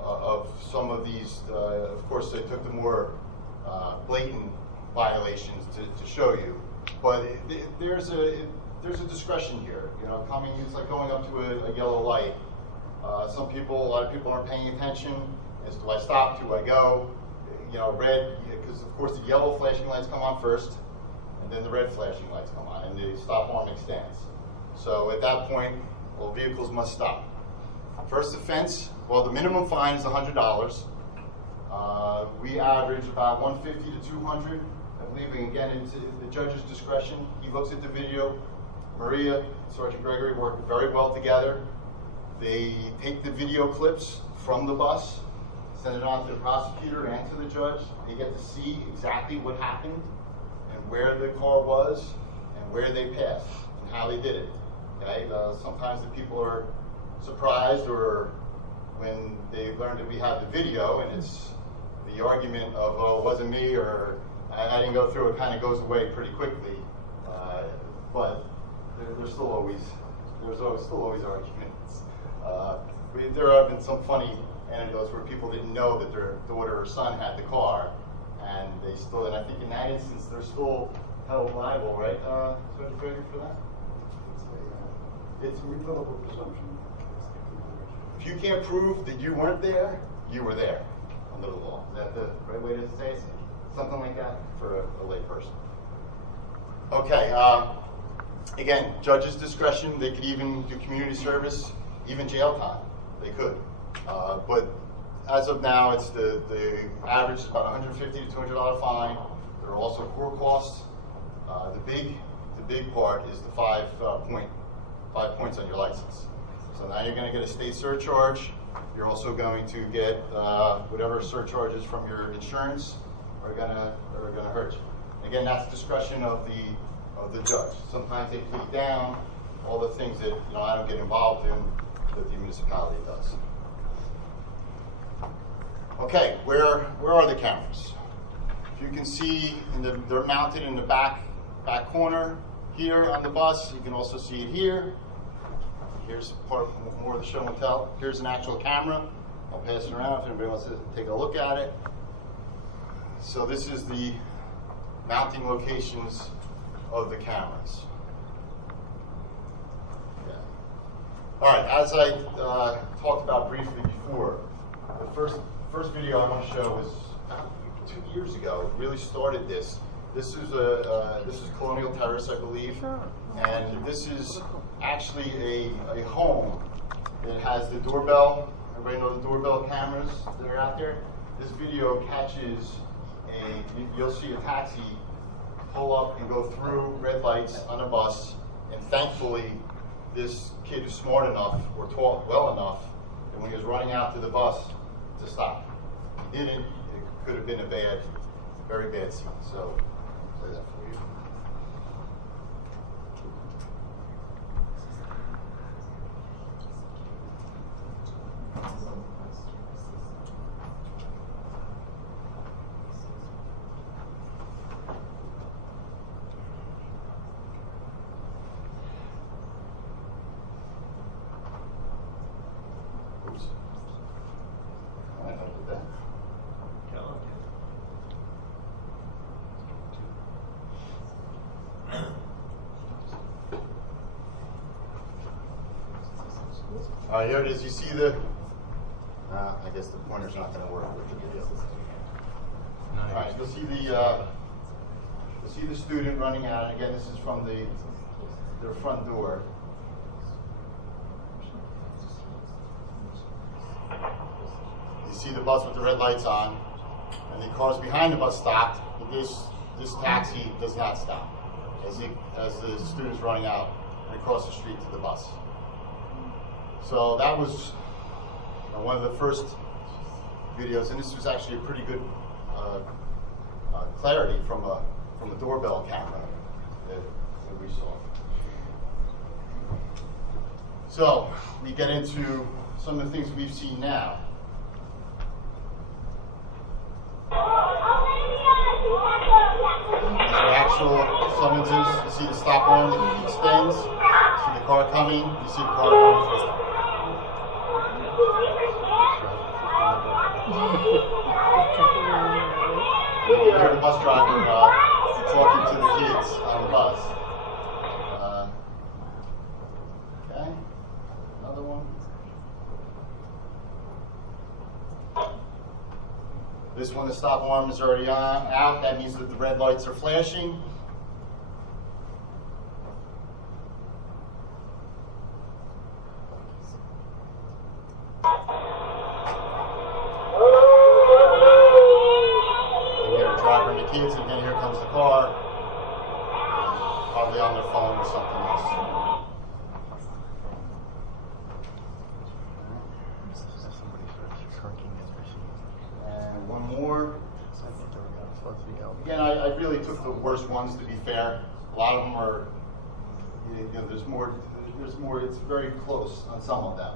of some of these. Of course, I took the more blatant violations to show you, but there's a discretion here. Coming, it's like going up to a yellow light. A lot of people aren't paying attention. As do I stop? Do I go? Red, because of course the yellow flashing lights come on first, and then the red flashing lights come on, and the stop arm extends. So at that point, all vehicles must stop. First offense, well, the minimum fine is $100. We average about 150 to 200. I believe, again, it's the judge's discretion. He looks at the video. Maria, Sergeant Gregory work very well together. They take the video clips from the bus, send it on to the prosecutor and to the judge. They get to see exactly what happened and where the car was and where they passed and how they did it. Okay? Sometimes the people are surprised, or when they learn that we have the video and it's the argument of, oh, it wasn't me, or I didn't go through, it kind of goes away pretty quickly. But there's still always arguments. There have been some funny anecdotes where people didn't know that their daughter or son had the car, and they still, and I think in that instance, they're still held liable, right, Judge Gregory, for that? It's a rebuildable presumption. If you can't prove that you weren't there, you were there under the law. Is that the right way to say it? Something like that for a lay person. Okay, again, judge's discretion. They could even do community service, even jail time. They could. But as of now, it's the average is about $150 to $200 fine. There are also court costs. The big part is the 5 points on your license. So now you're going to get a state surcharge. You're also going to get whatever surcharges from your insurance are going to hurt you. Again, that's discretion of the judge. Sometimes they plead down all the things that I don't get involved in, that the municipality does. Okay, where are the cameras? If you can see, they're mounted in the back corner here on the bus. You can also see it here. Here's more of the show and tell. Here's an actual camera. I'll pass it around if anybody wants to take a look at it. So this is the mounting locations of the cameras. Okay. All right, as I talked about briefly before, the first video I want to show was about 2 years ago. It really started this. This is Colonial Terrace, I believe, and this is actually a home that has the doorbell. Everybody know the doorbell cameras that are out there? This video catches you'll see a taxi pull up and go through red lights on a bus, and thankfully this kid is smart enough or taught well enough that when he was running out to the bus to stop. He didn't. It could have been a very bad scene. So I'll play that for you. Oops. I know what that. All right, here it is. You see the, I guess the pointer's not going to work with the video. All right, you'll see the student running out. And again, this is from their front door. You see the bus with the red lights on, and the cars behind the bus stopped. But this taxi does not stop as the student's running out and across the street to the bus. So that was one of the first videos, and this was actually a pretty good clarity from a doorbell camera that we saw. So we get into some of the things we've seen now. These are actual summonses. You see the stop arm that extends. You see the car coming. You see the car going through. You can hear the bus driver talking to the kids on the bus. Okay, another one. This one, the stop arm is already out. That means that the red lights are flashing. Kids, and then here comes the car, probably on their phone or something else. the worst ones, to be fair. A lot of them are, you know, there's more, it's very close on some of them.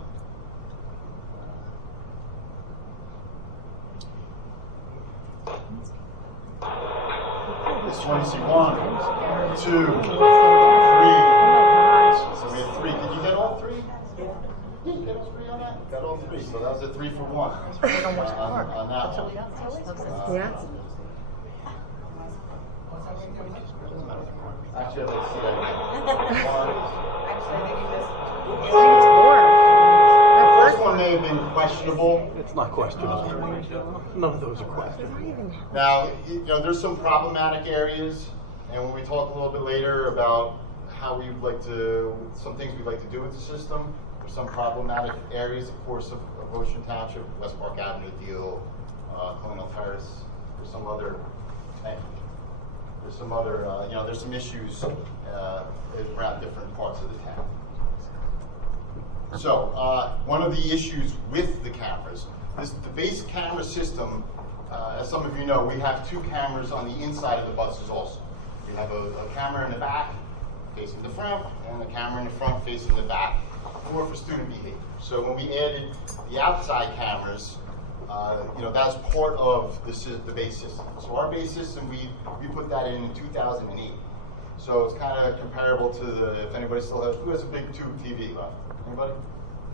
This one, you see 1, 2, 3. So we have 3. Did you get all 3? Did you get all 3 on that? Got all 3. So that was a 3 for 1 on that one. Actually, let's see that. The first one may have been questionable. It's not questionable. None of those are questionable. Now, you know, there's some problematic areas, and when we talk a little bit later about how we would like to, some things we'd like to do with the system, there's some problematic areas, of course, of Ocean Township, West Park Avenue deal, Colonial Terrace, there's some other, you know, there's some issues around different parts of the town. So, one of the issues with the cameras, the base camera system, as some of you know, we have 2 cameras on the inside of the buses also. We have a camera in the back facing the front, and a camera in the front facing the back, more for student behavior. So when we added the outside cameras, you know, that's part of the base system. So our base system, we put that in 2008. So it's kind of comparable to if anybody still has, who has a big tube TV left? Anybody?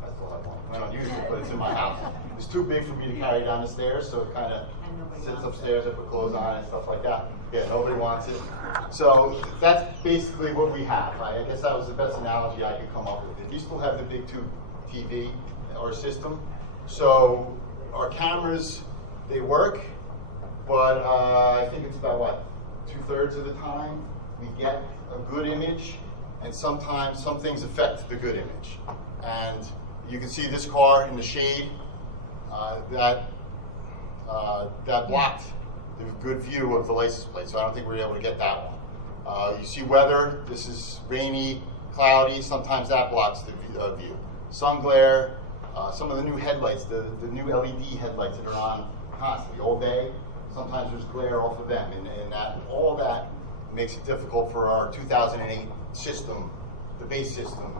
I still have one. I don't use it, but it's in my house. It's too big for me to carry down the stairs, so it kind of sits upstairs, I put clothes on and stuff like that. Yeah, nobody wants it. So that's basically what we have. I guess that was the best analogy I could come up with. We still have the big tube TV or system. So our cameras, they work, but I think it's about, what, 2/3 of the time we get a good image, and sometimes some things affect the good image. And you can see this car in the shade, that blocked the good view of the license plate, so I don't think we were able to get that one. You see weather, this is rainy, cloudy, sometimes that blocks the view. Sun glare, some of the new headlights, the new LED headlights that are on constantly all day, sometimes there's glare off of them, and all that makes it difficult for our 2008 system, the base system,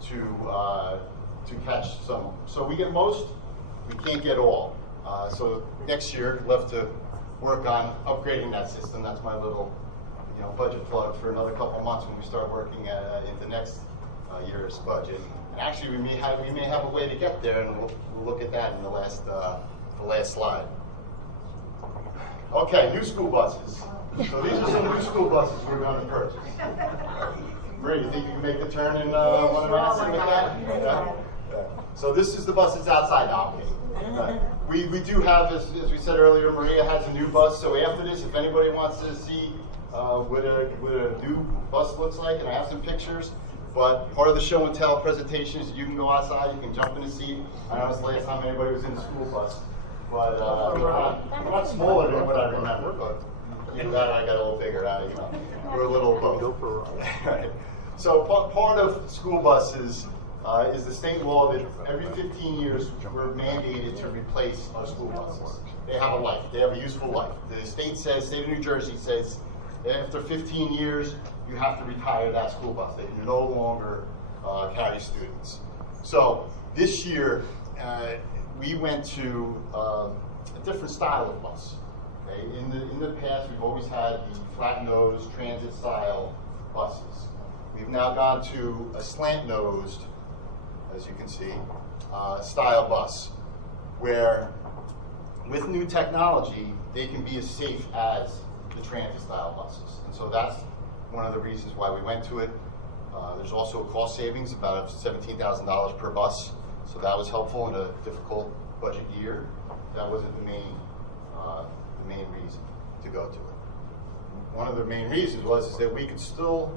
to catch some. So we get most, we can't get all. So next year, we'll have to work on upgrading that system. That's my little, you know, budget plug for another couple of months when we start working into next year's budget. And actually, we may have a way to get there, and we'll look at that in the last slide. Okay, new school buses. So these are some new school buses we're going to purchase. Marie, you think you can make the turn in one around something like that? Yeah. So this is the bus that's outside now. We do have, as we said earlier, Maria has a new bus. So after this, if anybody wants to see what a new bus looks like, and I have some pictures. But part of the show and tell presentation is you can go outside, you can jump in the seat. I know it's the last time anybody was in the school bus. But we're not smaller than what I remember, but you know, that I got a little bigger out of, you know. We're a little both. Right. So part of school buses is the state law that every 15 years we're mandated to replace our school buses. They have a life. They have a useful life. The state of New Jersey says after 15 years, you have to retire that school bus. They can no longer carry students. So this year, we went to a different style of bus. Okay? In the past, we've always had the flat-nosed transit-style buses. We've now gone to a slant-nosed, as you can see, style bus, where with new technology, they can be as safe as the transit-style buses. And so that's one of the reasons why we went to it. There's also a cost savings, about $17,000 per bus. So that was helpful in a difficult budget year. That wasn't the main reason to go to it. One of the main reasons was that we could still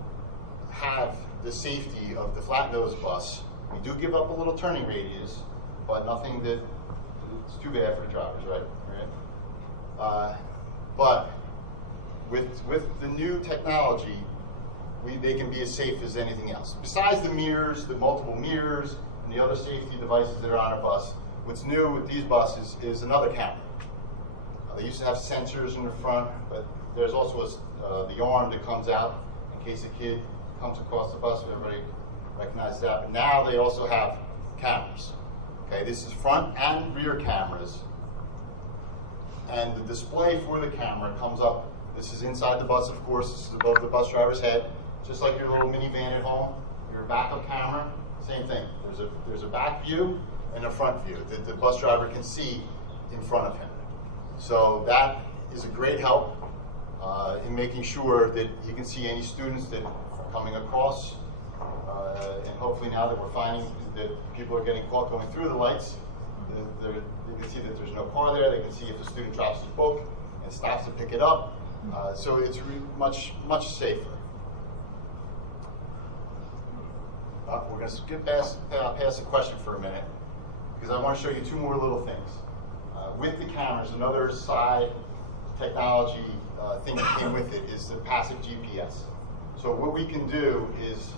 have the safety of the flat-nosed bus. We do give up a little turning radius, but nothing that it's too bad for the drivers, right? But with the new technology, they can be as safe as anything else. Besides the mirrors, the multiple mirrors, and the other safety devices that are on a bus, what's new with these buses is another camera. They used to have sensors in the front, but there's also the arm that comes out in case a kid comes across the bus. Everybody recognizes that. But now they also have cameras. Okay, this is front and rear cameras. And the display for the camera comes up. This is inside the bus, of course. This is above the bus driver's head. Just like your little minivan at home, your backup camera, same thing. There's a back view and a front view that the bus driver can see in front of him. So that is a great help in making sure that he can see any students that are coming across. And hopefully now that we're finding that people are getting caught going through the lights, they can see that there's no car there. They can see if a student drops his book and stops to pick it up. So it's much safer. We're going to skip past the question for a minute because I want to show you two more little things. With the cameras, another side technology thing that came with it is the passive GPS. So what we can do is,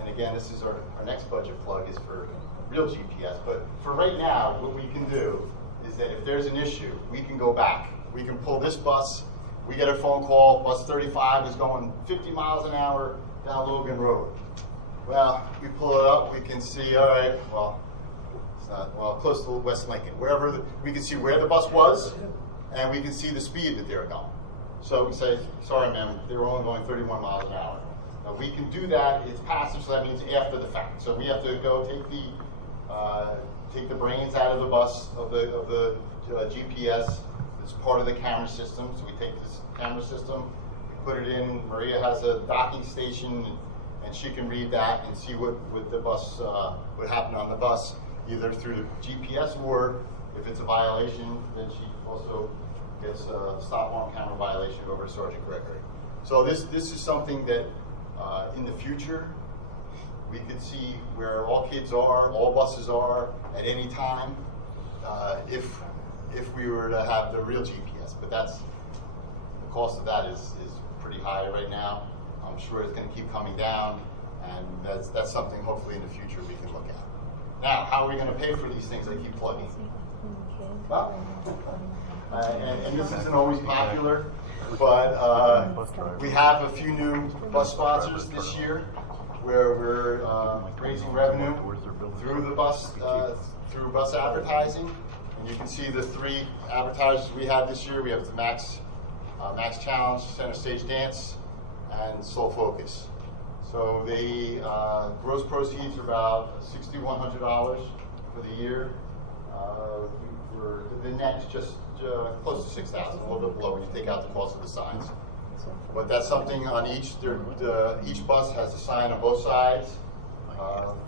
and again, this is our next budget plug is for real GPS, but for right now, what we can do is that if there's an issue, we can go back. We can pull this bus, we get a phone call, bus 35 is going 50 miles an hour down Logan Road. Well, we pull it up, we can see, all right, well, it's not, well, close to West Lincoln, wherever, we can see where the bus was, and we can see the speed that they were going. So we say, sorry ma'am, they were only going 31 miles an hour. Now we can do that, it's passive, so that means after the fact. So we have to go take the brains out of the bus, of the GPS. It's part of the camera system, so we take this camera system, we put it in, Maria has a docking station, and she can read that and see what the bus, what happened on the bus, either through the GPS or if it's a violation, then she also gets a stop on camera violation over to Sergeant Gregory. So this is something that in the future we could see where all kids are, all buses are at any time, if we were to have the real GPS. But the cost of that is pretty high right now. I'm sure it's going to keep coming down, and that's something hopefully in the future we can look at. Now, how are we going to pay for these things I keep plugging? Well, and this isn't always popular, but we have a few new bus sponsors this year where we're raising revenue through the bus, through bus advertising. And you can see the three advertisers we have this year. We have the Max Challenge, Center Stage Dance, and Soul Focus. So the gross proceeds are about $6,100 for the year. The net is just close to $6,000, a little bit below when you take out the cost of the signs. But that's something on each. Each bus has a sign on both sides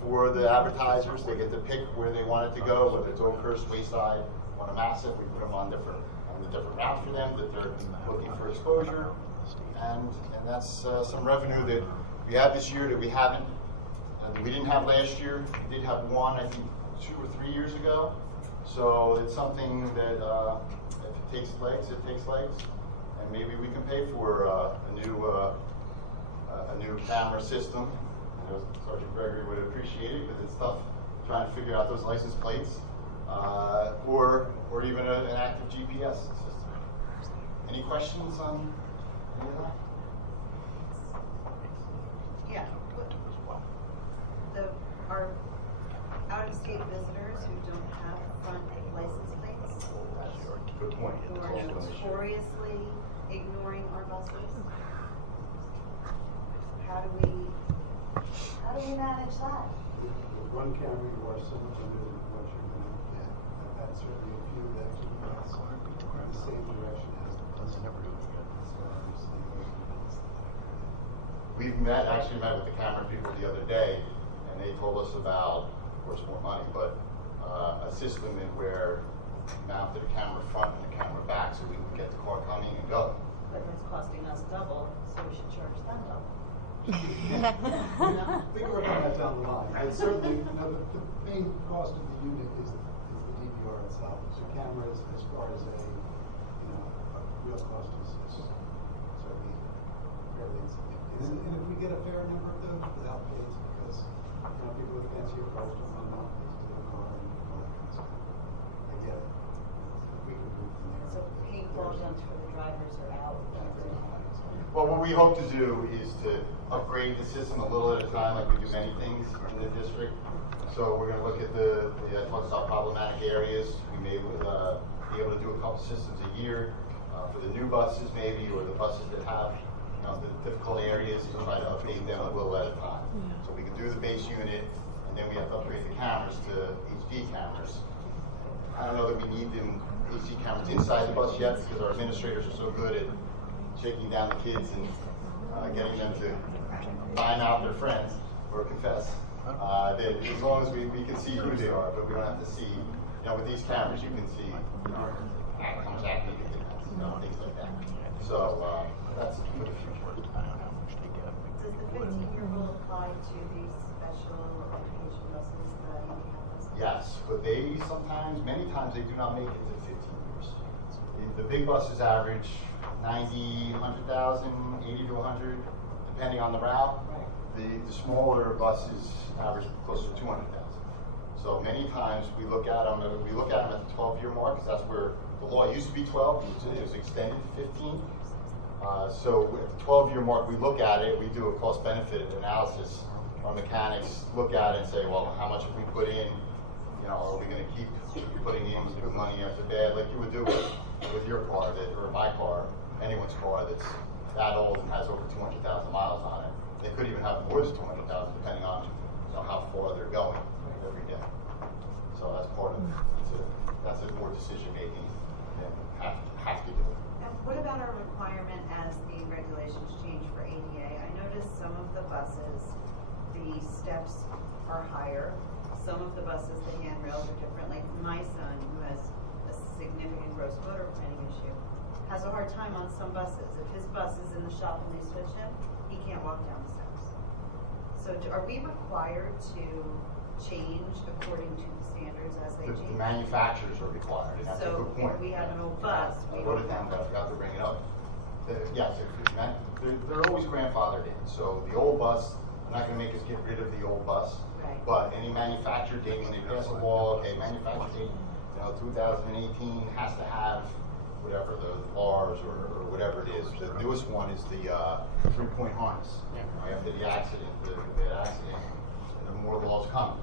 for the advertisers. They get to pick where they want it to go, whether it's Oakhurst, Wayside, Wanamassett. We put them on the different route for them that they're looking for exposure, and that's some revenue that we have this year that we haven't. We didn't have last year. We did have one, I think, 2 or 3 years ago. So it's something that if it takes legs, it takes legs, and maybe we can pay for a new camera system. I know Sergeant Gregory would appreciate it because it's tough trying to figure out those license plates, or even an active GPS system. Any questions on any of that? Yeah. Our out-of-state visitors who don't have front license plates, Good point. who are notoriously ignoring our buses, how do we manage that? With one camera, you are so much under what you're going to get. I've had certainly a few that keep us in the same direction as the bus. We've actually met with the camera people the other day, and they told us about, of course, more money, but a system in where we mounted a camera front and a camera back so we can get the car coming and go. But it's costing us double, so we should charge them double. We can work on that down the line. But certainly, the main cost of the unit is the DVR itself. So cameras, as far as a real cost, is certainly fairly insignificant. And if we get a fair number of those without plates, because people with fancier cars don't want to mount plates to their car and all that kind of stuff. I get it. We can move from there. So paintball guns for the drivers are out. Well, what we hope to do is to upgrade the system a little at a time, like we do many things in the district. So we're going to look at the I talked about problematic areas. We may be able to do a couple systems a year for the new buses, maybe, or the buses that have the difficult areas, and try to update them a little at a time. So we can do the base unit, and then we have to upgrade the cameras to HD cameras. I don't know that we need them HD cameras inside the bus yet, because our administrators are so good at shaking down the kids and getting them to find out their friends or confess. That as long as we can see who they are, but we don't have to see. With these cameras, you can see how much acne you can have, things like that. So that's for the future. Does the 15-year rule apply to these special education buses, the handicap buses? Yes, but many times they do not make it to 15 years. The big buses average 90, 100,000, 80 to 100, depending on the route. The smaller buses average closer to 200,000. So many times we look at them at the 12-year mark, because that's where the law used to be 12, it was extended to 15. So at the 12-year mark, we look at it, we do a cost-benefit analysis. Our mechanics look at it and say, well, how much have we put in? Are we going to keep putting in good money after bad, like you would do with your car or my car, anyone's car that's that old and has over 200,000 miles on it. They could even have more than 200,000, depending on how far they're going every day. So that's part of it. That's a more decision making than have to do it. And what about our requirement as the regulations change for ADA? I noticed some of the buses, the steps are higher. Some of the buses, the handrails are different. Like my son, who has a significant gross motor planning issue, has a hard time on some buses. If his bus is in the shop and they switch him, he can't walk down the steps. So are we required to change according to the standards as they change? The manufacturers are required, and that's a good point. If we have an old bus, I wrote it down, but I forgot to bring it up. Yes, they're always grandfathered in. So the old bus, they're not going to make us get rid of the old bus. Right. But any manufacturer date, when they pass a law, okay, manufacturer date, 2018 has to have whatever, the bars or whatever it is. The newest one is the 3-point harness. After the accident, the bad accident, there are more laws coming.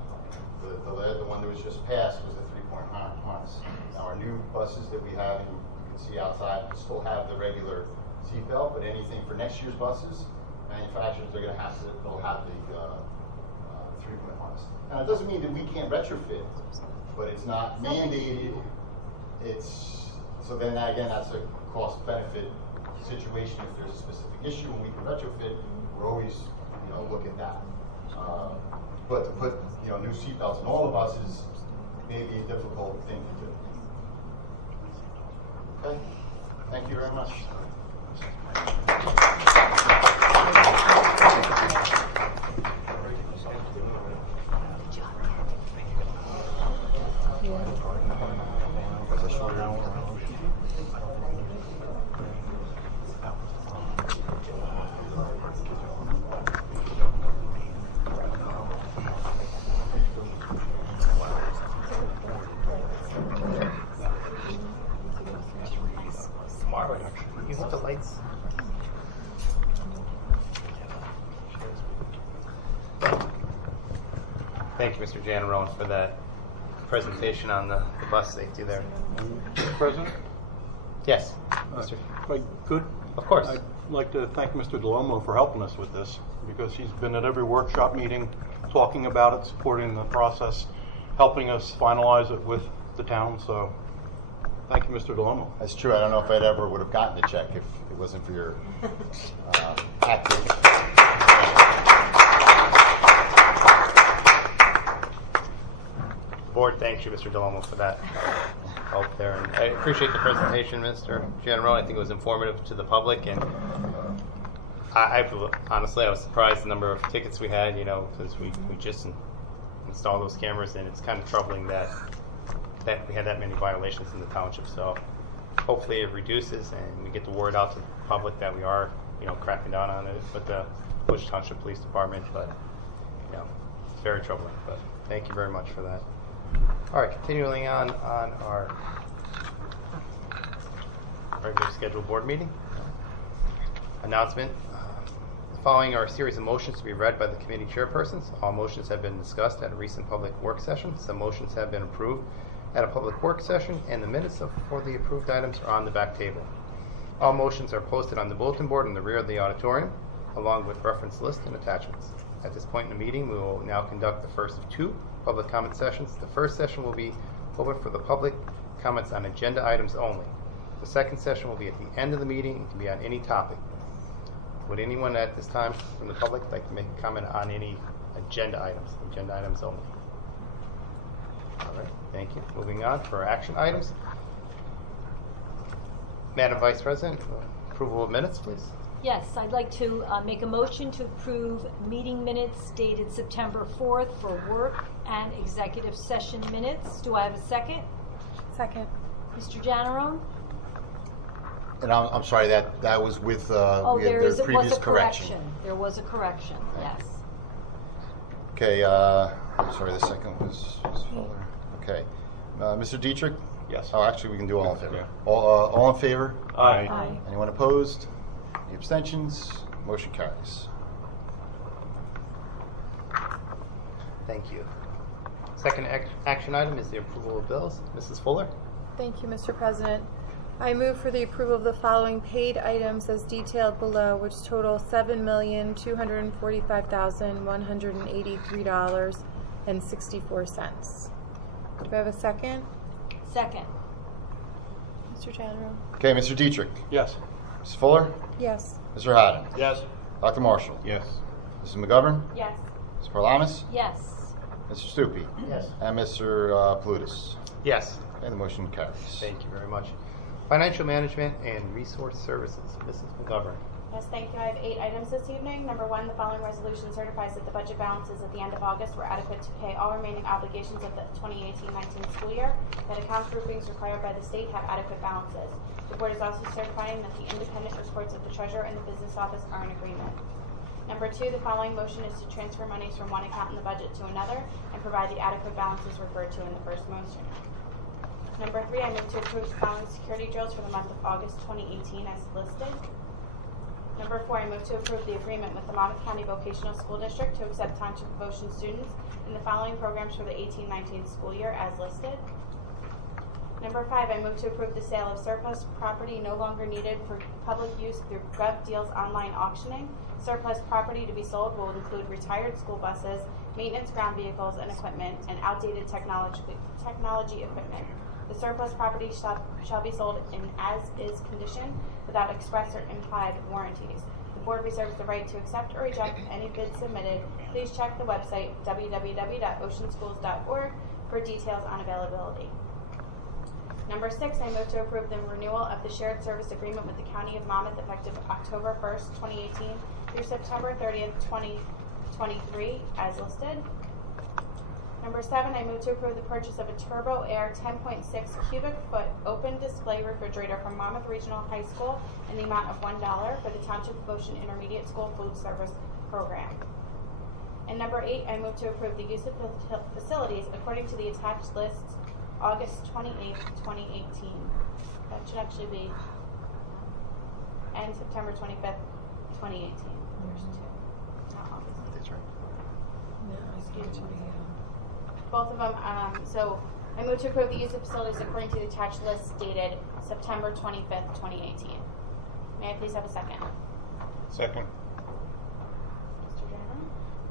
The one that was just passed was the 3-point harness. Now our new buses that we have, and you can see outside, still have the regular seatbelt, but anything for next year's buses, manufacturers, they'll have the 3-point harness. Now it doesn't mean that we can't retrofit, but it's not mandated. So then again, that's a cost-benefit situation. If there's a specific issue and we can retrofit, we're always look at that. But to put new seatbelts in all the buses may be a difficult thing to do. Okay, thank you very much. You want the lights? Thank you, Mr. Janarone, for that presentation on the bus safety there. Mr. President? Yes, If Mr. I could? Of course. I'd like to thank Mr. DeLomo for helping us with this, because he's been at every workshop meeting, talking about it, supporting the process, helping us finalize it with the town, so thank you, Mr. DeLomo. That's true. I don't know if I'd ever would have gotten the check if it wasn't for your active. Board thanks you, Mr. DeLomo, for that help there. And I appreciate the presentation, Mr. Janarone. I think it was informative to the public, and honestly, I was surprised the number of tickets we had, because we just installed those cameras, and it's kind of troubling that we had that many violations in the township. So hopefully it reduces and we get the word out to the public that we are, cracking down on it with the Bush Township Police Department. But, it's very troubling. But thank you very much for that. All right, continuing on our regular scheduled board meeting. announcement. Following are a series of motions to be read by the committee chairpersons. All motions have been discussed at a recent public work session. Some motions have been approved at a public work session, and the minutes for the approved items are on the back table. All motions are posted on the bulletin board in the rear of the auditorium, along with reference lists and attachments. At this point in the meeting, we will now conduct the first of 2 public comment sessions. The first session will be open for the public comments on agenda items only. The second session will be at the end of the meeting and can be on any topic. Would anyone at this time from the public like to make a comment on any agenda items only? All right, thank you. Moving on for action items. Madam Vice President, approval of minutes, please. Yes, I'd like to make a motion to approve meeting minutes dated September 4th for work and executive session minutes. Do I have a second? Second. Mr. Janarone? And I'm sorry, that was with Oh, we had the previous correction. There was a correction, yes. Okay, I'm sorry, the second was Fuller. Okay. Mr. Dietrich? Yes. Oh, actually, we can do all in favor. Yeah. All in favor? Aye. Aye. Anyone opposed? Any abstentions? Motion carries. Thank you. Second action item is the approval of bills. Mrs. Fuller? Thank you, Mr. President. I move for the approval of the following paid items as detailed below, which total $7,245,183.64. Do I have a second? Second. Mr. General? Okay, Mr. Dietrich? Yes. Mrs. Fuller? Yes. Mr. Haddon? Yes. Dr. Marshall? Yes. Mrs. McGovern? Yes. Mr. Parlamas? Yes. Mr. Stupi? Yes. And Mr. Palutis? Yes. Okay, the motion carries. Thank you very much. Financial Management and Resource Services. Mrs. McGovern. Yes, thank you. I have 8 items this evening. Number 1, the following resolution certifies that the budget balances at the end of August were adequate to pay all remaining obligations of the 2018-19 school year, that account groupings required by the state have adequate balances. The board is also certifying that the independent reports of the treasurer and the business office are in agreement. Number 2, the following motion is to transfer monies from one account in the budget to another and provide the adequate balances referred to in the first motion. Number 3, I move to approve the following security drills for the month of August 2018 as listed. Number 4, I move to approve the agreement with the Monmouth County Vocational School District to accept Township of Ocean students in the following programs for the 18-19 school year as listed. Number 5, I move to approve the sale of surplus property no longer needed for public use through GovDeals online auctioning. Surplus property to be sold will include retired school buses, maintenance ground vehicles and equipment, and outdated technology equipment. The surplus property shall be sold in as-is condition without express or implied warranties. The board reserves the right to accept or reject any bid submitted. Please check the website www.oceanschools.org for details on availability. Number 6, I move to approve the renewal of the shared service agreement with the County of Monmouth effective October 1st, 2018 through September 30th, 2023 as listed. Number 7, I move to approve the purchase of a Turbo Air 10.6 cubic foot open display refrigerator from Monmouth Regional High School in the amount of $1 for the Township of Ocean Intermediate School Food Service Program. And number 8, I move to approve the use of facilities according to the attached lists August 28th, 2018. That should actually be, and September 25th, 2018. There's 2, not August. That's right. Excuse me. Both of them, so I move to approve the use of facilities according to the attached list dated September 25th, 2018. May I please have a second? Second. Mr. General?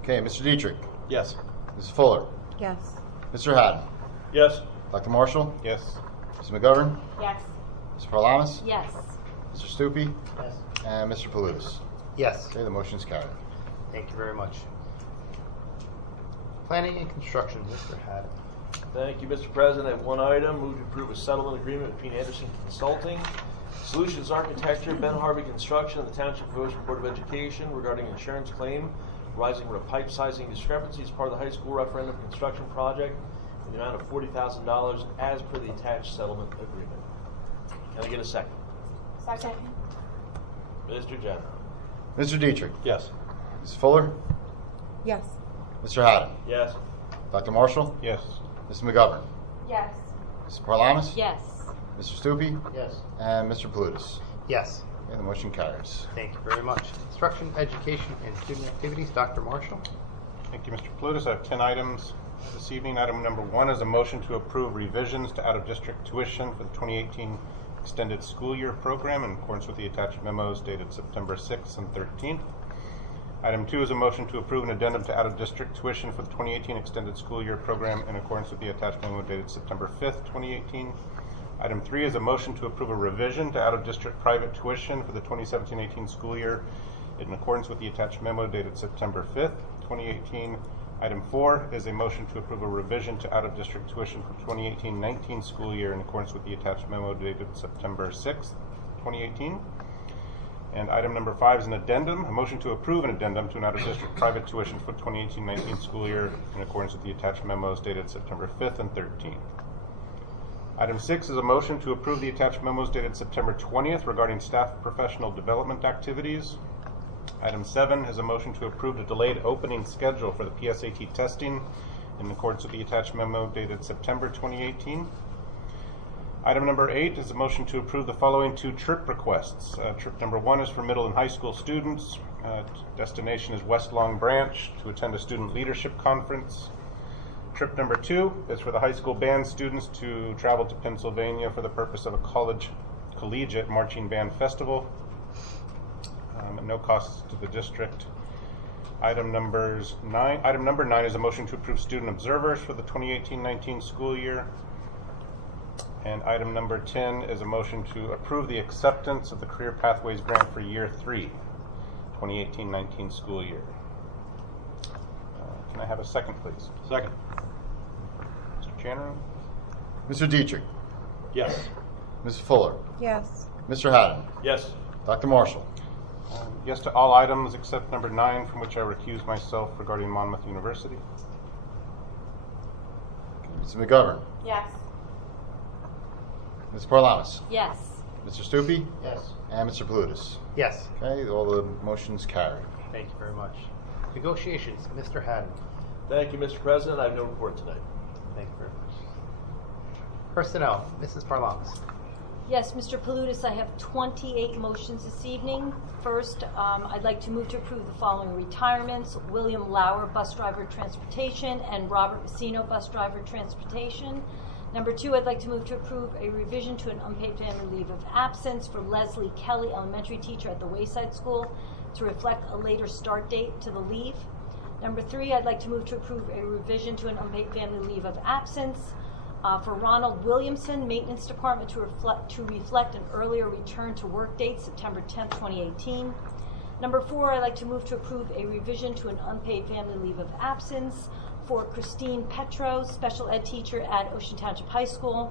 Okay, Mr. Dietrich? Yes. Mrs. Fuller? Yes. Mr. Haddon? Yes. Dr. Marshall? Yes. Mrs. McGovern? Yes. Mr. Parlamas? Yes. Mr. Stupi? Yes. And Mr. Palutis? Yes. Okay, the motion is carried. Thank you very much. Planning and Construction, Mr. Haddon. Thank you, Mr. President. I have one item. Move to approve a settlement agreement between Anderson Consulting, Solutions Architecture, Ben Harvey Construction, and the Township of Ocean Board of Education regarding insurance claim arising from a pipe sizing discrepancy as part of the high school referendum construction project in the amount of $40,000 as per the attached settlement agreement. Can I get a second? Second. Mr. General. Mr. Dietrich? Yes. Mrs. Fuller? Yes. Mr. Haddon? Yes. Dr. Marshall? Yes. Mrs. McGovern? Yes. Mr. Parlamas? Yes. Mr. Stupi? Yes. And Mr. Palutis? Yes. Okay, the motion carries. Thank you very much. Instruction, education, and student activities, Dr. Marshall. Thank you, Mr. Plutus. I have 10 items this evening. Item number 1 is a motion to approve revisions to out-of-district tuition for the 2018 extended school year program in accordance with the attached memos dated September 6th and 13th. Item 2 is a motion to approve an addendum to out-of-district tuition for the 2018 extended school year program in accordance with the attached memo dated September 5th, 2018. Item 3 is a motion to approve a revision to out-of-district private tuition for the 2017-18 school year in accordance with the attached memo dated September 5th, 2018. Item 4 is a motion to approve a revision to out-of-district tuition for 2018-19 school year in accordance with the attached memo dated September 6th, 2018. And item number 5 is an addendum, a motion to approve an addendum to an out-of-district private tuition for 2018-19 school year in accordance with the attached memos dated September 5th and 13th. Item 6 is a motion to approve the attached memos dated September 20th regarding staff professional development activities. Item 7 is a motion to approve the delayed opening schedule for the PSAT testing in accordance with the attached memo dated September 2018. Item number 8 is a motion to approve the following 2 trip requests. Trip number 1 is for middle and high school students. Destination is West Long Branch to attend a student leadership conference. Trip number 2 is for the high school band students to travel to Pennsylvania for the purpose of a collegiate marching band festival. At no cost to the district. Item number 9 is a motion to approve student observers for the 2018-19 school year. And item number 10 is a motion to approve the acceptance of the Career Pathways Grant for year 3, 2018-19 school year. Can I have a second, please? Second. Mr. Channery? Mr. Dietrich? Yes. Ms. Fuller? Yes. Mr. Haddon? Yes. Dr. Marshall? Yes to all items except number 9, from which I recuse myself regarding Monmouth University. Ms. McGovern? Yes. Ms. Parlamas? Yes. Mr. Stupi? Yes. And Mr. Plutus? Yes. Okay, all the motions carried. Thank you very much. Negotiations, Mr. Haddon. Thank you, Mr. President. I have no report tonight. Thank you very much. Personnel, Mrs. Parlamas. Yes, Mr. Palutis, I have 28 motions this evening. First, I'd like to move to approve the following retirements: William Lauer, bus driver transportation, and Robert Messino, bus driver transportation. Number 2, I'd like to move to approve a revision to an unpaid family leave of absence for Leslie Kelly, elementary teacher at the Wayside School, to reflect a later start date to the leave. Number 3, I'd like to move to approve a revision to an unpaid family leave of absence for Ronald Williamson, maintenance department, to reflect an earlier return to work date, September 10th, 2018. Number 4, I'd like to move to approve a revision to an unpaid family leave of absence for Christine Petro, special ed teacher at Ocean Township High School.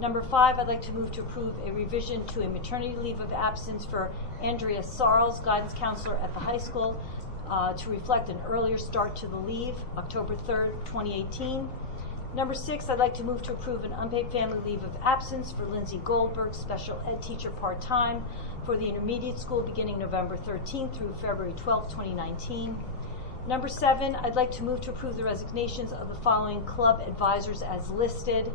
Number 5, I'd like to move to approve a revision to a maternity leave of absence for Andrea Sarles, guidance counselor at the high school, to reflect an earlier start to the leave, October 3rd, 2018. Number 6, I'd like to move to approve an unpaid family leave of absence for Lindsay Goldberg, special ed teacher part-time for the intermediate school beginning November 13th through February 12th, 2019. Number 7, I'd like to move to approve the resignations of the following club advisors as listed.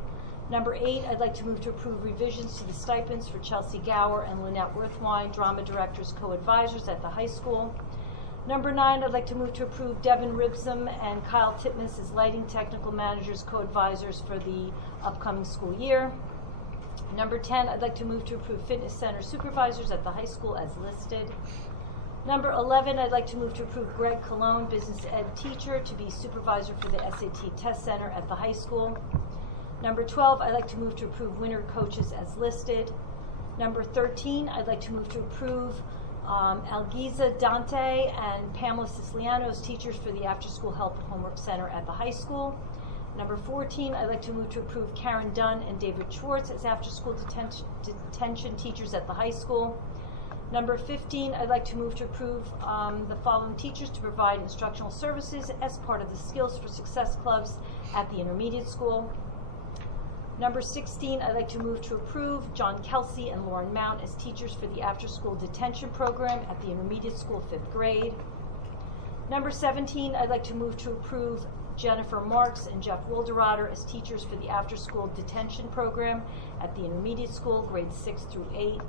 Number 8, I'd like to move to approve revisions to the stipends for Chelsea Gower and Lynette Worthwine, drama directors co-advisors at the high school. Number 9, I'd like to move to approve Devin Ribsam and Kyle Titmus as lighting technical managers co-advisors for the upcoming school year. Number 10, I'd like to move to approve fitness center supervisors at the high school as listed. Number 11, I'd like to move to approve Greg Colon, business ed teacher, to be supervisor for the SAT test center at the high school. Number 12, I'd like to move to approve winter coaches as listed. Number 13, I'd like to move to approve Algiza Dante and Pamela Siciliano as teachers for the after-school help and homework center at the high school. Number 14, I'd like to move to approve Karen Dunn and David Schwartz as after-school detention teachers at the high school. Number 15, I'd like to move to approve the following teachers to provide instructional services as part of the Skills for Success clubs at the intermediate school. Number 16, I'd like to move to approve John Kelsey and Lauren Mount as teachers for the after-school detention program at the intermediate school 5th grade. Number 17, I'd like to move to approve Jennifer Marks and Jeff Wilderotter as teachers for the after-school detention program at the intermediate school, grades 6 through 8.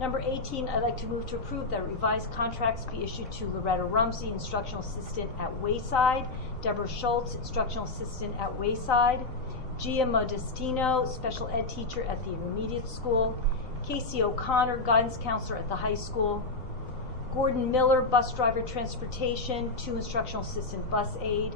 Number 18, I'd like to move to approve that revised contracts be issued to Loretta Rumsey, instructional assistant at Wayside, Deborah Schultz, instructional assistant at Wayside, Gia Modestino, special ed teacher at the intermediate school, Casey O'Connor, guidance counselor at the high school, Gordon Miller, bus driver transportation, 2 instructional assistant bus aide,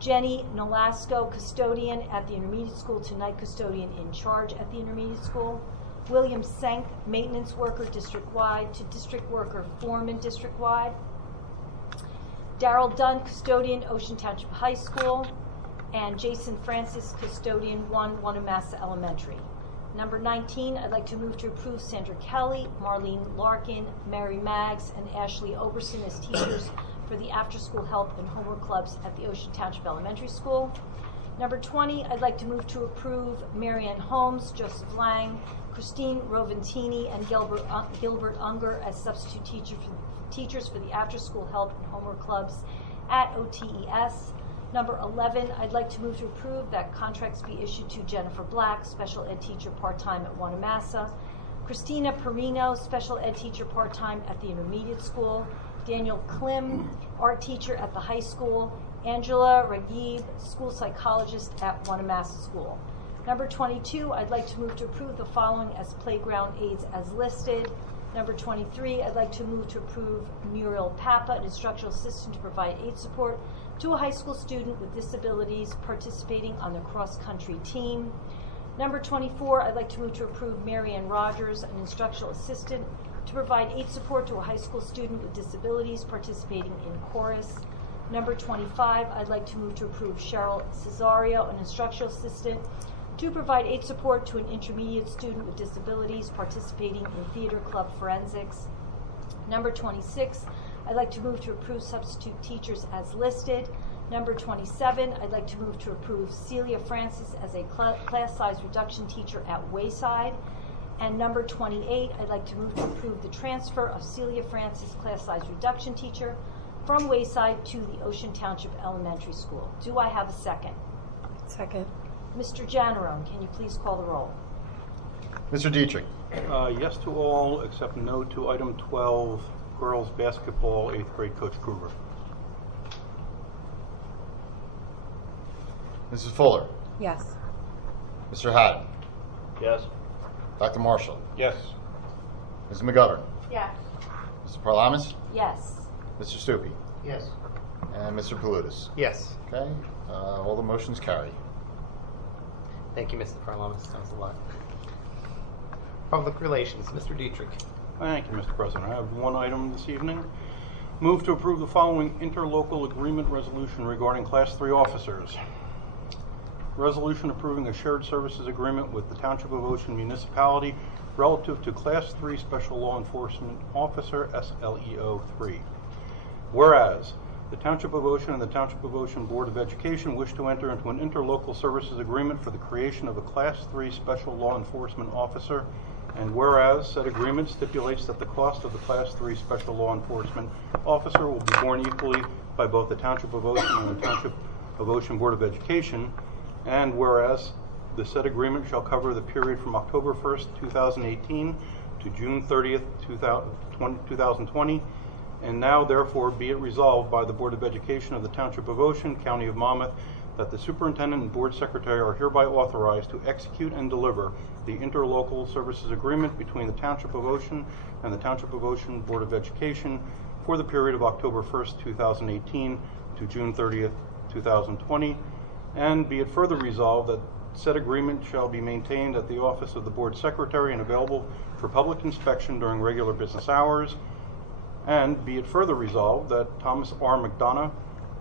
Jenny Nolasco, custodian at the intermediate school to night custodian in charge at the intermediate school, William Senk, maintenance worker district-wide to district worker foreman district-wide, Daryl Dunn, custodian, Ocean Township High School, and Jason Francis, custodian 1, Wanamassa Elementary. Number 19, I'd like to move to approve Sandra Kelly, Marlene Larkin, Mary Maggs, and Ashley Oberson as teachers for the after-school help and homework clubs at the Ocean Township Elementary School. Number 20, I'd like to move to approve Marianne Holmes, Joseph Lang, Christine Roventini, and Gilbert Unger as substitute teachers for the after-school help and homework clubs at OTES. Number 11, I'd like to move to approve that contracts be issued to Jennifer Black, special ed teacher part-time at Wanamassa, Christina Perino, special ed teacher part-time at the intermediate school, Daniel Klim, art teacher at the high school, Angela Raghib, school psychologist at Wanamassa School. Number 22, I'd like to move to approve the following as playground aides as listed. Number 23, I'd like to move to approve Muriel Papa, an instructional assistant to provide aid support to a high school student with disabilities participating on the cross-country team. Number 24, I'd like to move to approve Marianne Rogers, an instructional assistant to provide aid support to a high school student with disabilities participating in chorus. Number 25, I'd like to move to approve Cheryl Cesario, an instructional assistant to provide aid support to an intermediate student with disabilities participating in theater club forensics. Number 26, I'd like to move to approve substitute teachers as listed. Number 27, I'd like to move to approve Celia Francis as a class size reduction teacher at Wayside. And number 28, I'd like to move to approve the transfer of Celia Francis, class size reduction teacher, from Wayside to the Ocean Township Elementary School. Do I have a second? Second. Mr. Janarone, can you please call the roll? Mr. Dietrich. Yes to all, except no to item 12, girls basketball, 8th grade coach Kruger. Mrs. Fuller. Yes. Mr. Haddon. Yes. Dr. Marshall. Yes. Mrs. McGovern. Yes. Mr. Parlamas. Yes. Mr. Stupi. Yes. And Mr. Palutis. Yes. Okay, all the motions carry. Thank you, Mr. Parlamas. That was a lot. Public Relations, Mr. Dietrich. Thank you, Mr. President. I have one item this evening. Move to approve the following interlocal agreement resolution regarding Class 3 officers. Resolution approving a shared services agreement with the Township of Ocean Municipality relative to Class 3 Special Law Enforcement Officer, SLEO 3. Whereas, the Township of Ocean and the Township of Ocean Board of Education wish to enter into an interlocal services agreement for the creation of a Class 3 Special Law Enforcement Officer, and whereas said agreement stipulates that the cost of the Class 3 Special Law Enforcement Officer will be borne equally by both the Township of Ocean and the Township of Ocean Board of Education, and whereas the said agreement shall cover the period from October 1st, 2018 to June 30th, 2020, and now therefore be it resolved by the Board of Education of the Township of Ocean, County of Monmouth, that the Superintendent and Board Secretary are hereby authorized to execute and deliver the interlocal services agreement between the Township of Ocean and the Township of Ocean Board of Education for the period of October 1st, 2018 to June 30th, 2020, and be it further resolved that said agreement shall be maintained at the office of the Board Secretary and available for public inspection during regular business hours, and be it further resolved that Thomas R. McDonough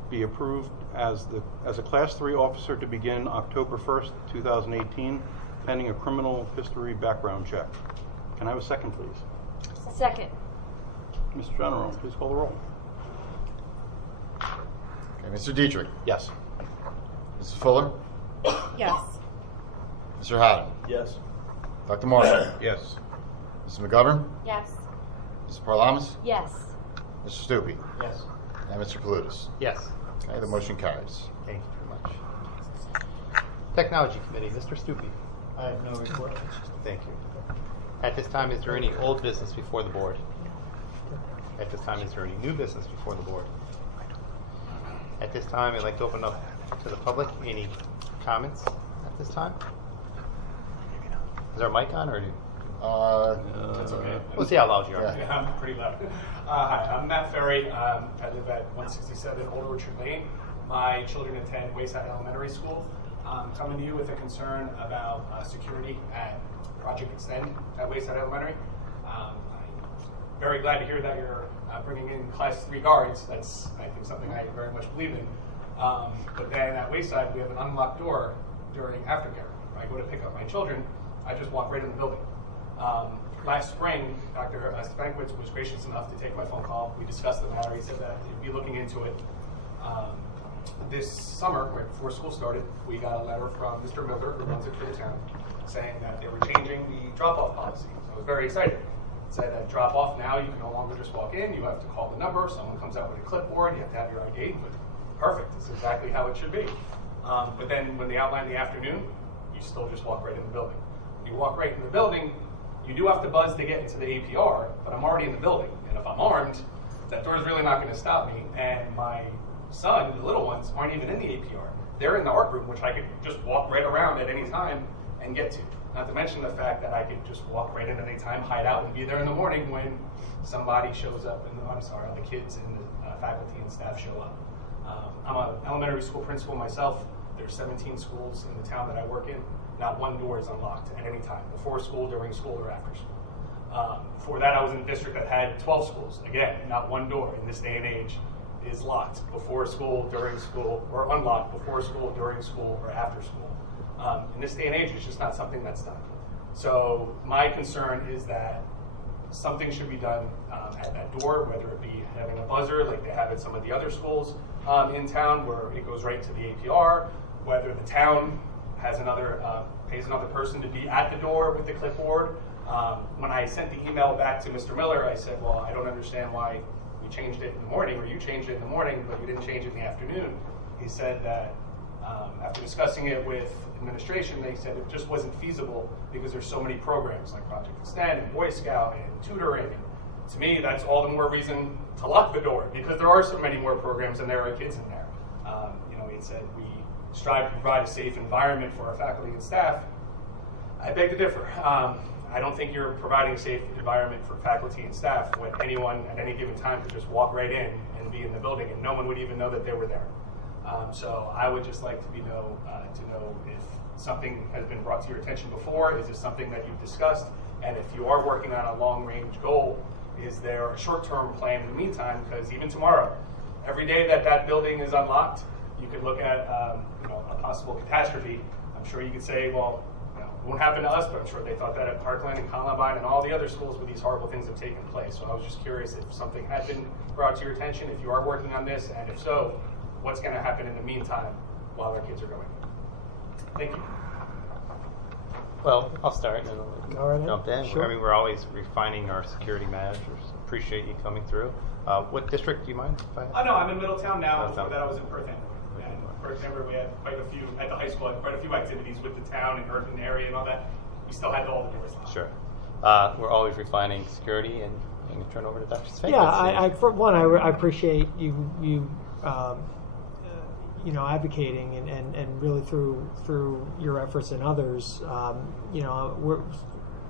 be approved as a Class 3 officer to begin October 1st, 2018, pending a criminal history background check. Can I have a second, please? Second. Mr. General, please call the roll. Okay, Mr. Dietrich. Yes. Mrs. Fuller. Yes. Mr. Haddon. Yes. Dr. Marshall. Yes. Mrs. McGovern. Yes. Mrs. Parlamas. Yes. Mr. Stupi. Yes. And Mr. Palutis. Yes. Okay, the motion carries. Thank you very much. Technology Committee, Mr. Stupi. I have no report. Thank you. At this time, is there any old business before the board? At this time, is there any new business before the board? At this time, I'd like to open up to the public. Any comments at this time? Is there a mic on, or? That's okay. We'll see how loud you are. Yeah, I'm pretty loud. Hi, I'm Matt Ferry. I live at 167 Old Orchard Lane. My children attend Wayside Elementary School. I'm coming to you with a concern about security at Project Extend at Wayside Elementary. I'm very glad to hear that you're bringing in Class 3 guards. That's, I think, something I very much believe in. But then at Wayside, we have an unlocked door during aftercare. If I go to pick up my children, I just walk right in the building. Last spring, Dr. Stankiewicz was gracious enough to take my phone call. We discussed the matter. He said that he'd be looking into it. This summer, right before school started, we got a letter from Mr. Miller, who runs it for the town, saying that they were changing the drop-off policy. So I was very excited. It said that drop-off now, you can no longer just walk in. You have to call the number. Someone comes out with a clipboard. You have to have your ID. But perfect. It's exactly how it should be. But then when they outline the afternoon, you still just walk right in the building. When you walk right in the building, you do have to buzz to get into the APR, but I'm already in the building. And if I'm armed, that door's really not going to stop me. And my son, the little ones, aren't even in the APR. They're in the art room, which I could just walk right around at any time and get to. Not to mention the fact that I could just walk right in at any time, hide out, and be there in the morning when somebody shows up, the kids and the faculty and staff show up. I'm an elementary school principal myself. There's 17 schools in the town that I work in. Not one door is unlocked at any time, before school, during school, or after school. Before that, I was in a district that had 12 schools. Again, not one door in this day and age is locked before school, during school, or unlocked before school, during school, or after school. In this day and age, it's just not something that's done. So my concern is that something should be done at that door, whether it be having a buzzer like they have at some of the other schools in town where it goes right to the APR, whether the town has pays another person to be at the door with the clipboard. When I sent the email back to Mr. Miller, I said, well, I don't understand why we changed it in the morning, or you changed it in the morning, but you didn't change it in the afternoon. He said that after discussing it with administration, they said it just wasn't feasible because there's so many programs like Project Extend and Boy Scout and tutoring. And to me, that's all the more reason to lock the door, because there are so many more programs and there are kids in there. He said we strive to provide a safe environment for our faculty and staff. I beg to differ. I don't think you're providing a safe environment for faculty and staff when anyone at any given time could just walk right in and be in the building and no one would even know that they were there. So I would just like to know if something has been brought to your attention before. Is this something that you've discussed? And if you are working on a long-range goal, is there a short-term plan in the meantime? Because even tomorrow, every day that building is unlocked, you could look at a possible catastrophe. I'm sure you could say, well, it won't happen to us, but I'm sure they thought that at Parkland and Columbine and all the other schools where these horrible things have taken place. So I was just curious if something had been brought to your attention, if you are working on this, and if so, what's going to happen in the meantime while our kids are going? Thank you. Well, I'll start and then I'll jump in. Sure. I mean, we're always refining our security measures. Appreciate you coming through. What district do you mind? No, I'm in Middletown now. Middletown. Before that, I was in Perth Amboy. And Perth Amboy, we had quite a few, at the high school, quite a few activities with the town and urban area and all that. We still had all the doors locked. Sure. We're always refining security, and I'm going to turn over to Dr. Spank. Yeah, for one, I appreciate you advocating and really through your efforts and others,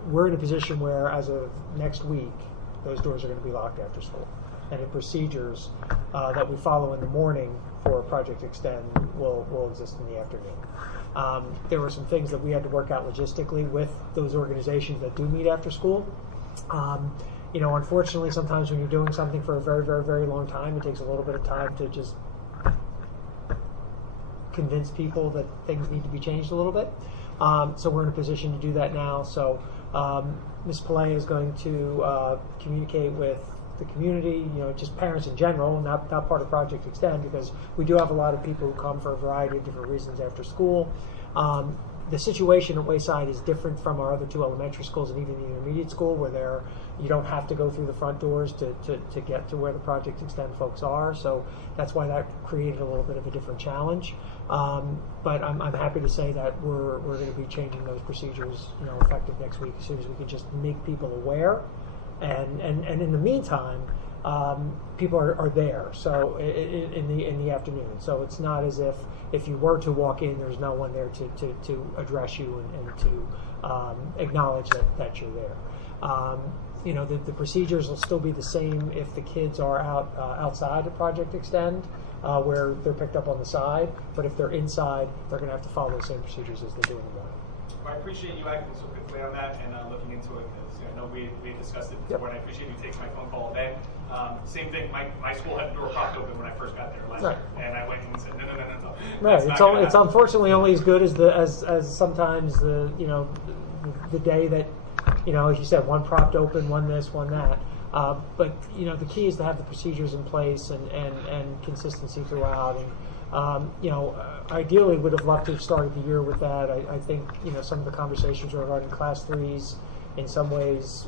we're in a position where as of next week, those doors are going to be locked after school, and the procedures that we follow in the morning for Project Extend will exist in the afternoon. There were some things that we had to work out logistically with those organizations that do meet after school. Unfortunately, sometimes when you're doing something for a very, very, very long time, it takes a little bit of time to just convince people that things need to be changed a little bit. So we're in a position to do that now. So Ms. Pillay is going to communicate with the community, just parents in general, not part of Project Extend, because we do have a lot of people who come for a variety of different reasons after school. the situation at Wayside is different from our other two elementary schools and even the intermediate school, where you don't have to go through the front doors to get to where the Project Extend folks are. So that's why that created a little bit of a different challenge. But I'm happy to say that we're going to be changing those procedures, effective next week, as soon as we can just make people aware. And in the meantime, people are there. So in the afternoon. So it's not as if you were to walk in, there's no one there to address you and to acknowledge that you're there. The procedures will still be the same if the kids are outside of Project Extend, where they're picked up on the side. But if they're inside, they're going to have to follow the same procedures as they do in the morning. Well, I appreciate you acting so quickly on that and looking into it. I know we discussed it before, and I appreciate you taking my phone call all day. Same thing, my school had the door propped open when I first got there last year, and I went and said, no. Right, it's unfortunately only as good as sometimes the day that, as you said, one propped open, one this, one that. But the key is to have the procedures in place and consistency throughout. And ideally, would have loved to have started the year with that. I think some of the conversations regarding Class 3s in some ways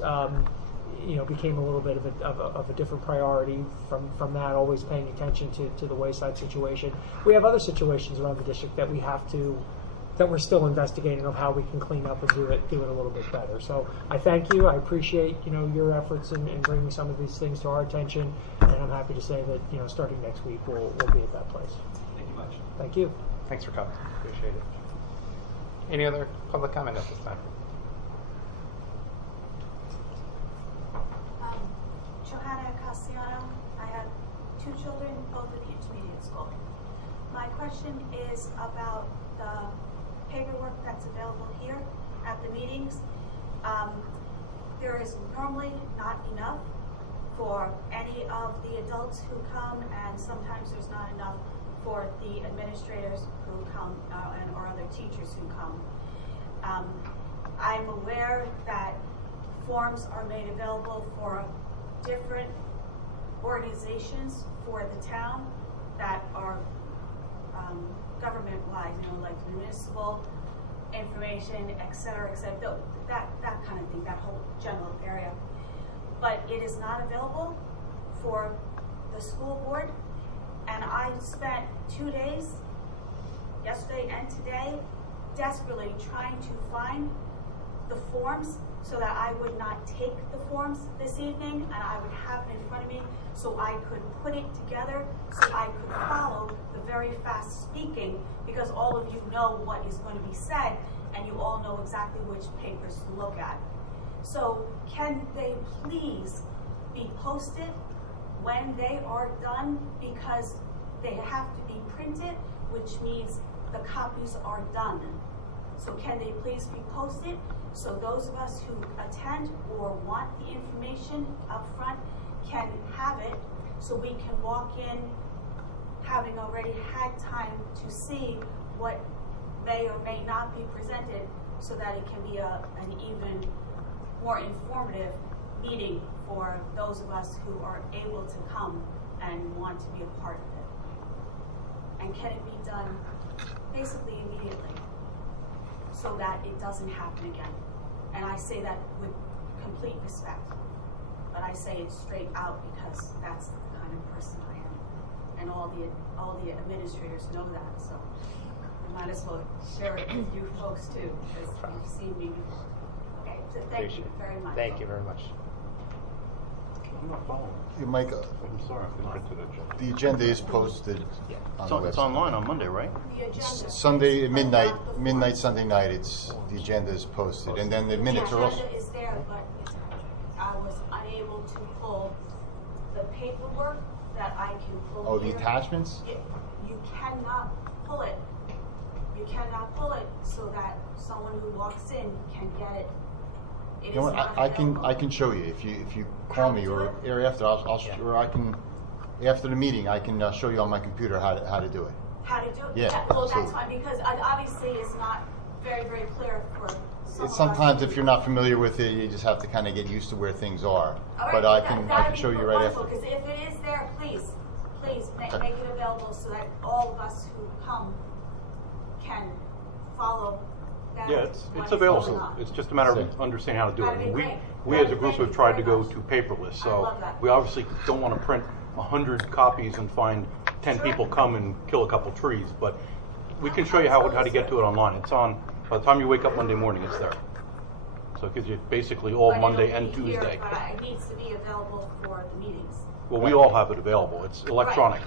became a little bit of a different priority from that. Always paying attention to the Wayside situation. We have other situations around the district that we're still investigating of how we can clean up and do it a little bit better. So I thank you. I appreciate your efforts in bringing some of these things to our attention, and I'm happy to say that starting next week we'll be at that place. Thank you much. Thank you. Thanks for coming. Appreciate it. Any other public comment at this time? Johanna Castellano. I have two children, both at the intermediate school. My question is about the paperwork that's available here at the meetings. There is normally not enough for any of the adults who come, and sometimes there's not enough for the administrators who come or other teachers who come. I'm aware that forms are made available for different organizations for the town that are government-wide, like municipal information, et cetera, that kind of thing, that whole general area. But it is not available for the school board, and I spent 2 days, yesterday and today, desperately trying to find the forms so that I would not take the forms this evening and I would have it in front of me so I could put it together, so I could follow the very fast speaking, because all of you know what is going to be said and you all know exactly which papers to look at. So can they please be posted when they are done, because they have to be printed, which means the copies are done. So can they please be posted so those of us who attend or want the information up front can have it, so we can walk in having already had time to see what may or may not be presented, so that it can be an even more informative meeting for those of us who are able to come and want to be a part of it. And can it be done basically immediately, so that it doesn't happen again? And I say that with complete respect, but I say it straight out because that's the kind of person I am, and all the administrators know that. So I might as well share it with you folks too, because you've seen me before. Okay, so thank you very much. Thank you very much. I'm not following. You, Mike, I'm sorry, I didn't print it. the agenda is posted on the website. It's online on Monday, right? The agenda. Sunday at midnight Sunday night. The agenda is posted, and then the minutes are also. The agenda is there, but I was unable to pull the paperwork that I can pull. Oh, the here. attachments? You cannot pull it. You cannot pull it so that someone who walks in can get it. You know what? I can show you if you call me or after. Or I can after the meeting. I can show you on my computer how to do it. How to do it? Yeah, Well, absolutely. that's fine, because obviously it's not very, very clear for some of us. Sometimes if you're not familiar with it, you just have to kind of get used to where things are. All right, But I can show you right after. Because if it is there, please make it available so that all of us who come can follow that Yeah, is it's what's available. going on. It's just a matter of understanding how to do it. That'd be great. We as a group have tried to go to paperless, I so love that. we obviously don't want to print 100 copies and find 10 people come and kill a couple trees, but we can show you how to get to it online. It's on, by the time you wake up Monday morning, it's there. So it gives you basically all But Monday it'll and be here, Tuesday. But it needs to be available for the meetings. Well, we all have it available. It's electronic.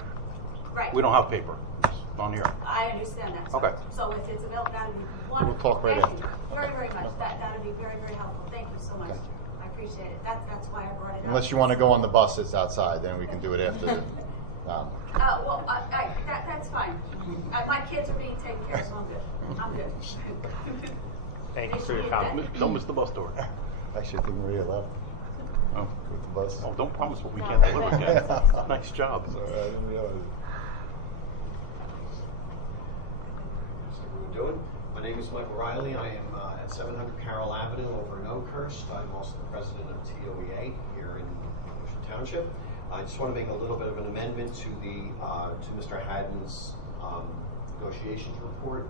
Right. We don't have paper. It's on here. I understand that. Okay. So if it's available, that would be wonderful. talk right Thank after. you very, very much. That would be very, very helpful. Thank you so much. I appreciate it. That's why I brought it up. Unless you want to go on the buses outside, then we can do it after the. That's fine. My kids are being taken care of, so I'm good. I'm good. Thank you They for your should comment. Don't miss the bus door. Actually, I think Maria left. Oh. With the bus. Oh, don't promise what we can't deliver, Ken. Nice job. Sorry, I didn't realize. How's everyone doing? My name is Michael Riley. I am at 700 Carroll Avenue over in Oakhurst. I'm also the president of TOEA here in Ocean Township. I just want to make a little bit of an amendment to the to Mr. Haddon's negotiations report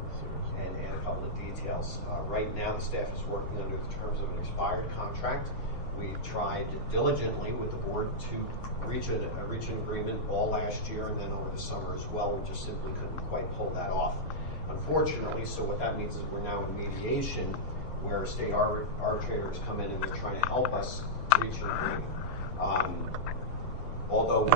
and add a couple of details. Right now, the staff is working under the terms of an expired contract. We've tried diligently with the board to reach an agreement all last year and then over the summer as well. We just simply couldn't quite pull that off, unfortunately. So what that means is we're now in mediation where state arbitrators come in and they're trying to help us reach an agreement. Although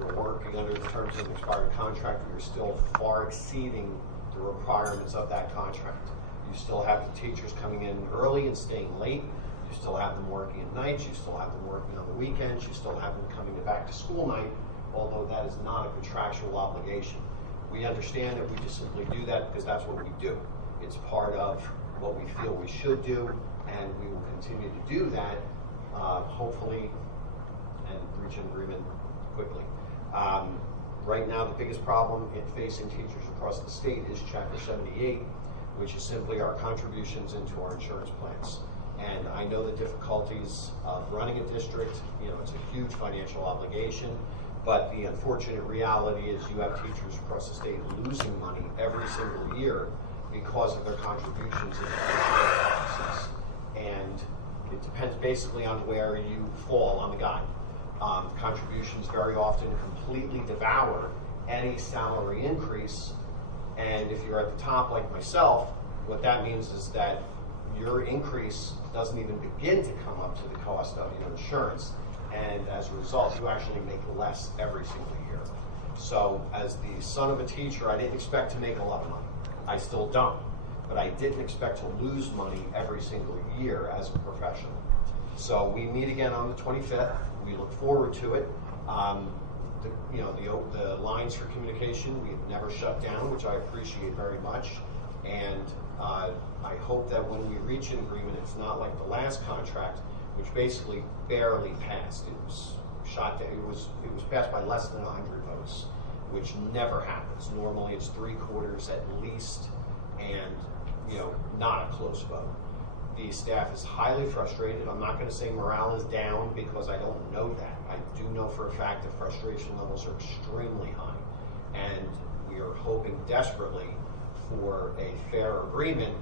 we're working under the terms of an expired contract, we are still far exceeding the requirements of that contract. You still have the teachers coming in early and staying late. You still have them working at nights. You still have them working on the weekends. You still have them coming to back to school night, although that is not a contractual obligation. We understand that we just simply do that because that's what we do. It's part of what we feel we should do, and we will continue to do that, hopefully, and reach an agreement quickly. Right now, the biggest problem in facing teachers across the state is Chapter 78, which is simply our contributions into our insurance plans. And I know the difficulties of running a district. You know, it's a huge financial obligation, but the unfortunate reality is you have teachers across the state losing money every single year because of their contributions into the offices. And it depends basically on where you fall on the guide. Contributions very often completely devour any salary increase, and if you're at the top like myself, what that means is that your increase doesn't even begin to come up to the cost of your insurance, and as a result, you actually make less every single year. So as the son of a teacher, I didn't expect to make a lot of money. I still don't, but I didn't expect to lose money every single year as a professional. So we meet again on the 25th. We look forward to it. The lines for communication, we have never shut down, which I appreciate very much. And I hope that when we reach an agreement, it's not like the last contract, which basically barely passed. It was shot down. It was passed by less than 100 votes, which never happens. Normally, it's 3/4 at least, and not a close vote. The staff is highly frustrated. I'm not going to say morale is down because I don't know that. I do know for a fact that frustration levels are extremely high, and we are hoping desperately for a fair agreement,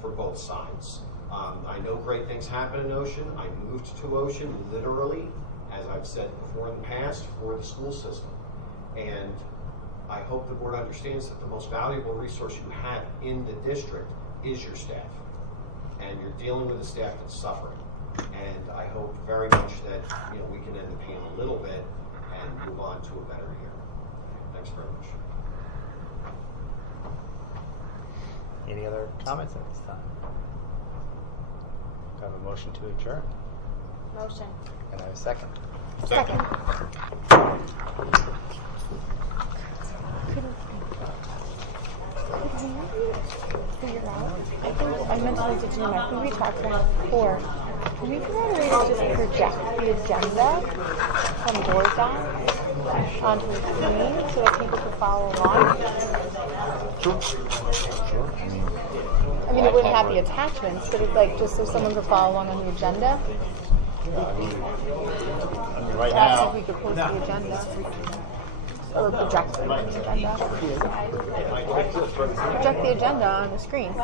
for both sides. I know great things happen in Ocean. I moved to Ocean literally, as I've said before in the past, for the school system. And I hope the board understands that the most valuable resource you have in the district is your staff. And you're dealing with a staff that's suffering. And I hope very much that we can end the pain a little bit and move on to a better year. Thanks very much. Any other comments at this time? Do I have a motion to adjourn? Motion. And I have a second. Second. Could we figure out? I think I mentioned to Jim. I think we talked about it before. Can we figure out a way to just project the agenda from board docs onto the screen so that people can follow along? Sure. I mean, it wouldn't have the attachments, but it's like just so someone could follow along on the agenda. Right Perhaps now, if we could post the agenda. Or project the agenda. Project the agenda on the screen.